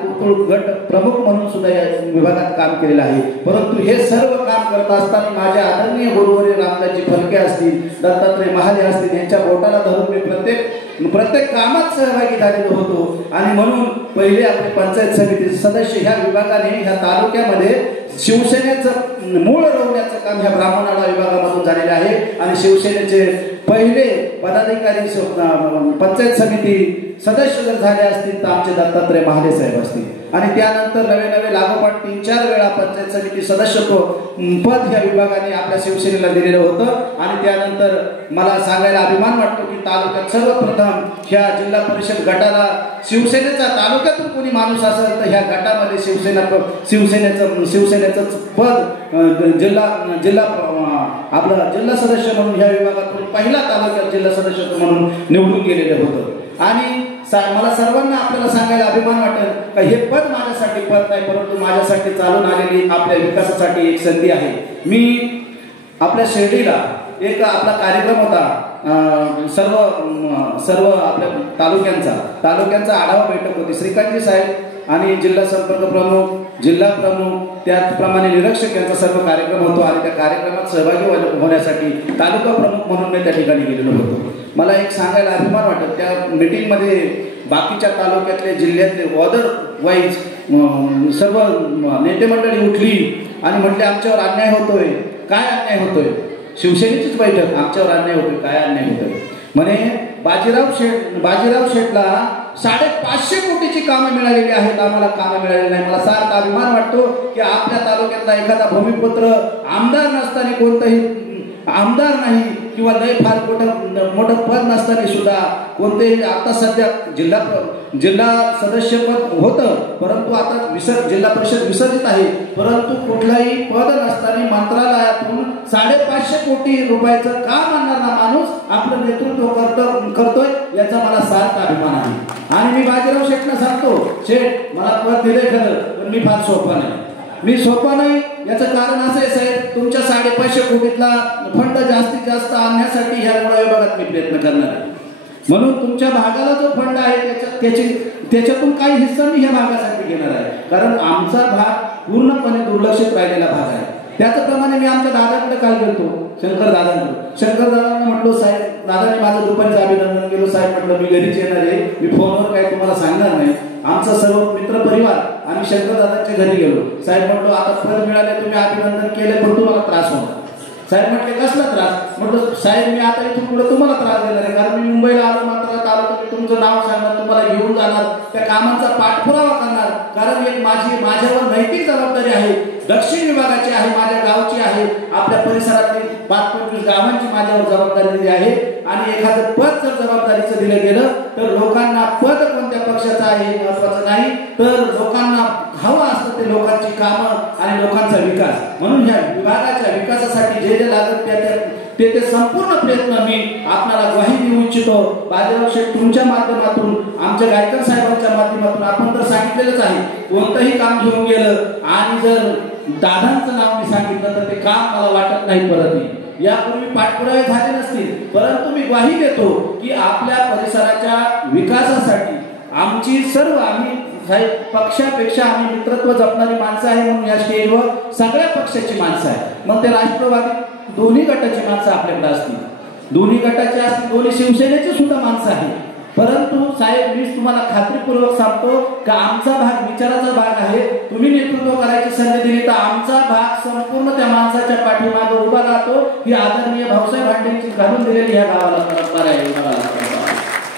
गट प्रमुख म्हणून सुद्धा या विभागात काम केलेलं आहे. परंतु हे सर्व काम करत असताना माझ्या आदरणीय गुरुवर्य रामदासजी फलके असतील, दत्तात्रय महाले असतील, यांच्या बोटाला धरून मी प्रत्येक कामात सहभागी झालेलो होतो. आणि म्हणून पहिले आपले पंचायत समिती सदस्य ह्या विभागाने ह्या तालुक्यामध्ये शिवसेनेचं मूळ रोवण्याचं काम ह्या ब्राह्मणाळा विभागामधून झालेलं आहे. आणि शिवसेनेचे पहिले पदाधिकारी पंचायत समिती सदस्य जर झाले असतील तर आमचे दत्तात्रय महाले साहेब असतील. आणि त्यानंतर नवे लागोपाठ 3-4 वेळा पंचायत समिती सदस्यत्व पद ह्या विभागाने आपल्या शिवसेनेला दिलेलं होतं. आणि त्यानंतर मला सांगायला अभिमान वाटतो की तालुक्यात सर्वप्रथम ह्या जिल्हा परिषद गटाला शिवसेनेचा तालुक्यातून कोणी माणूस असेल तर ह्या गटामध्ये शिवसेनेचं पद आपला जिल्हा सदस्य म्हणून ह्या विभागातून पहिला तालुक्यात जिल्हा सदस्य म्हणून निवडून गेलेलं होतं. आणि मला सर्वांना आपल्याला सांगायला अभिमान वाटेल का हे पद माझ्यासाठी पद नाही, परंतु माझ्यासाठी चालून आलेली आपल्या विकासासाठी एक संधी आहे. मी आपल्या शिर्डीला एक आपला कार्यक्रम होता, सर्व आपल्या तालुक्यांचा आढावा बैठक होती. श्रीकांतजी साहेब आणि जिल्हा संपर्क प्रमुख, जिल्हा प्रमुख, त्याचप्रमाणे निरीक्षक यांचा सर्व कार्यक्रम होतो. आणि त्या कार्यक्रमात सहभागी होण्यासाठी तालुका प्रमुख म्हणून मी त्या ठिकाणी गेलेलो होतो. मला एक सांगायला अभिमान वाटत, त्या मीटिंगमध्ये बाकीच्या तालुक्यातले, जिल्ह्यातले ऑर्डर वाईज सर्व नेते मंडळी उठली आणि म्हटले आमच्यावर अन्याय होतोय. काय अन्याय होतोय? शिवसेनेचीच बैठक, आमच्यावर अन्याय होतोय. काय अन्याय होतोय म्हणे? बाजीराव शेठला 550 कोटीची कामं मिळालेली आहेत, आम्हाला कामं मिळालेली नाही. मला सारखा अभिमान वाटतो की आपल्या तालुक्यातला एखादा भूमिपुत्र आमदार नसताना कोणतंही आमदार नाही किंवा लय फार मोठं पद नसताना सुद्धा कोणतेही आता सध्या जिल्हा सदस्य पद होतं, परंतु आता जिल्हा परिषद विसर्जित आहे, परंतु कुठलाही पद नसताना मंत्रालयातून 550 कोटी रुपयाचं काम आणणारा माणूस आपलं नेतृत्व करतोय याचा मला सार्थ अभिमान आहे। आणि मी बाजीराव शेठना सांगतो, शेठ मला पद दिले खरं, पण मी फार सोपा नाही याचं कारण असं आहे साहेब, तुमच्या 550 कोटीतला फंड जास्तीत जास्त आणण्यासाठी ह्या मुळा विभागात मी प्रयत्न करणार आहे। म्हणून तुमच्या भागाला जो फंड आहे त्याच्यातून काही हिस्सा मी ह्या भागासाठी घेणार आहे, कारण आमचा भाग पूर्णपणे दुर्लक्षित राहिलेला भाग आहे। त्याचप्रमाणे मी आमच्या दादाकडे काल गेलो, शंकर दादांना म्हटलो, साहेब दादाने माझं दुपारीचं अभिनंदन केलं, साहेब म्हटलं मी घरीच येणार आहे, मी फोनवर काही तुम्हाला सांगणार नाही। आमचा सर्व मित्र परिवार आम्ही शंकर दादांच्या घरी गेलो, साहेब म्हटलो आता पद मिळाले, तुम्ही अभिनंदन केले, पण तुम्हाला त्रास होणार। साहेब म्हटले कसला त्रास? म्हटलं साहेब मी आता इथून पुढे तुम्हाला त्रास देणार आहे, कारण मी मुंबईला आलो, मंत्रालयात आलो तर मी तुमचं नाव सांगणार, तुम्हाला घेऊन जाणार, त्या कामांचा पाठपुरावा करणार, कारण एक माझ्यावर नैतिक जबाबदारी आहे, दक्षिण विभागाची आहे, माझ्या गावची आहे, आपल्या परिसरातील 5-25 गावांची माझ्यावर जबाबदारी दिली आहे। आणि एखादं पद जर जबाबदारीचं दिलं गेलं तर लोकांना पद कोणत्या पक्षाचं आहे हे महत्वाचं नाही, तर लोकांना हवं असतं ते लोकांची कामं आणि लोकांचा विकास। म्हणून ह्या विभागाच्या विकासासाठी जे लागत ते संपूर्ण प्रयत्न मी आपल्याला ग्वाही देऊ इच्छितो। बाजीराव शेठ तुमच्या माध्यमातून, आमच्या गायकर साहेबांच्या माध्यमातून आपण तर सांगितलेलंच आहे, कोणतंही काम घेऊन गेलं आणि जर दादांचं नाव मी सांगितलं तर ते काम मला वाटत नाही परत येईल। यापूर्वी पाठपुरावे झाले नसतील, परंतु मी ग्वाही देतो की आपल्या परिसराच्या विकासासाठी आमची सर्व आम्ही पक्षापेक्षा आम्ही मित्रत्व जपणारी माणसं आहे, म्हणून या स्टेजवर सगळ्या पक्षाची माणसं आहे, मग ते राष्ट्रवादी दोन्ही गटाची माणसं आपल्याकडे असतील, दोन्ही गटाची असतील, दोन्ही शिवसेनेची सुद्धा माणसं आहे। परंतु साहेब मी तुम्हाला खात्रीपूर्वक सांगतो की आमचा भाग विचाराचा भाग आहे, तुम्ही नेतृत्व करायची संधी दिली तर आमचा भाग संपूर्ण त्या माणसाच्या पाठीमागे उभा राहतो। ही आदरणीय भाऊसाहेब भांडेंची घालून दिलेली ह्या गावाला परंपरा आहे।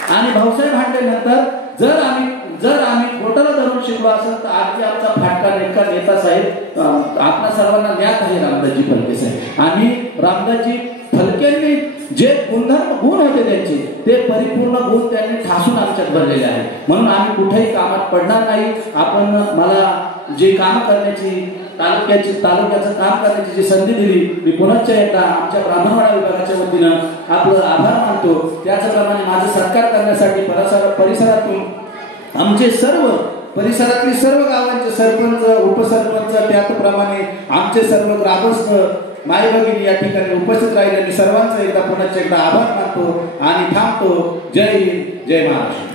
आणि भाऊसाहेब भांडे नंतर जर आम्ही खोटाला धरून शिकलो असेल तर आजची आमचा फाटका नेटका नेता साहेब आपल्या सर्वांना ज्ञात आहे, रामदासजी फलके साहेब। आणि रामदासजी फलकेंनी जे गुण होते त्यांचे ते परिपूर्ण गुण त्यांनी ठासून आमच्यात भरलेले आहे, म्हणून आम्ही कुठेही कामात पडणार नाही। आपण मला जे काम करण्याची तालुक्याचं काम करण्याची जी संधी दिली, मी पुन्हा एकदा आमच्या ब्राह्मणवाडा विभागाच्या वतीनं आपलं आभार मानतो। त्याचप्रमाणे माझं सत्कार करण्यासाठी परिसरातून आमचे परिसरातली सर्व गावांचे सरपंच, उपसरपंच, त्याचप्रमाणे आमचे सर्व ग्रामस्थ माय भगिनी या ठिकाणी उपस्थित राहिले, मी सर्वांचा एकदा पुन्हा एकदा आभार मानतो आणि थांबतो। जय हिंद, जय महाराष्ट्र।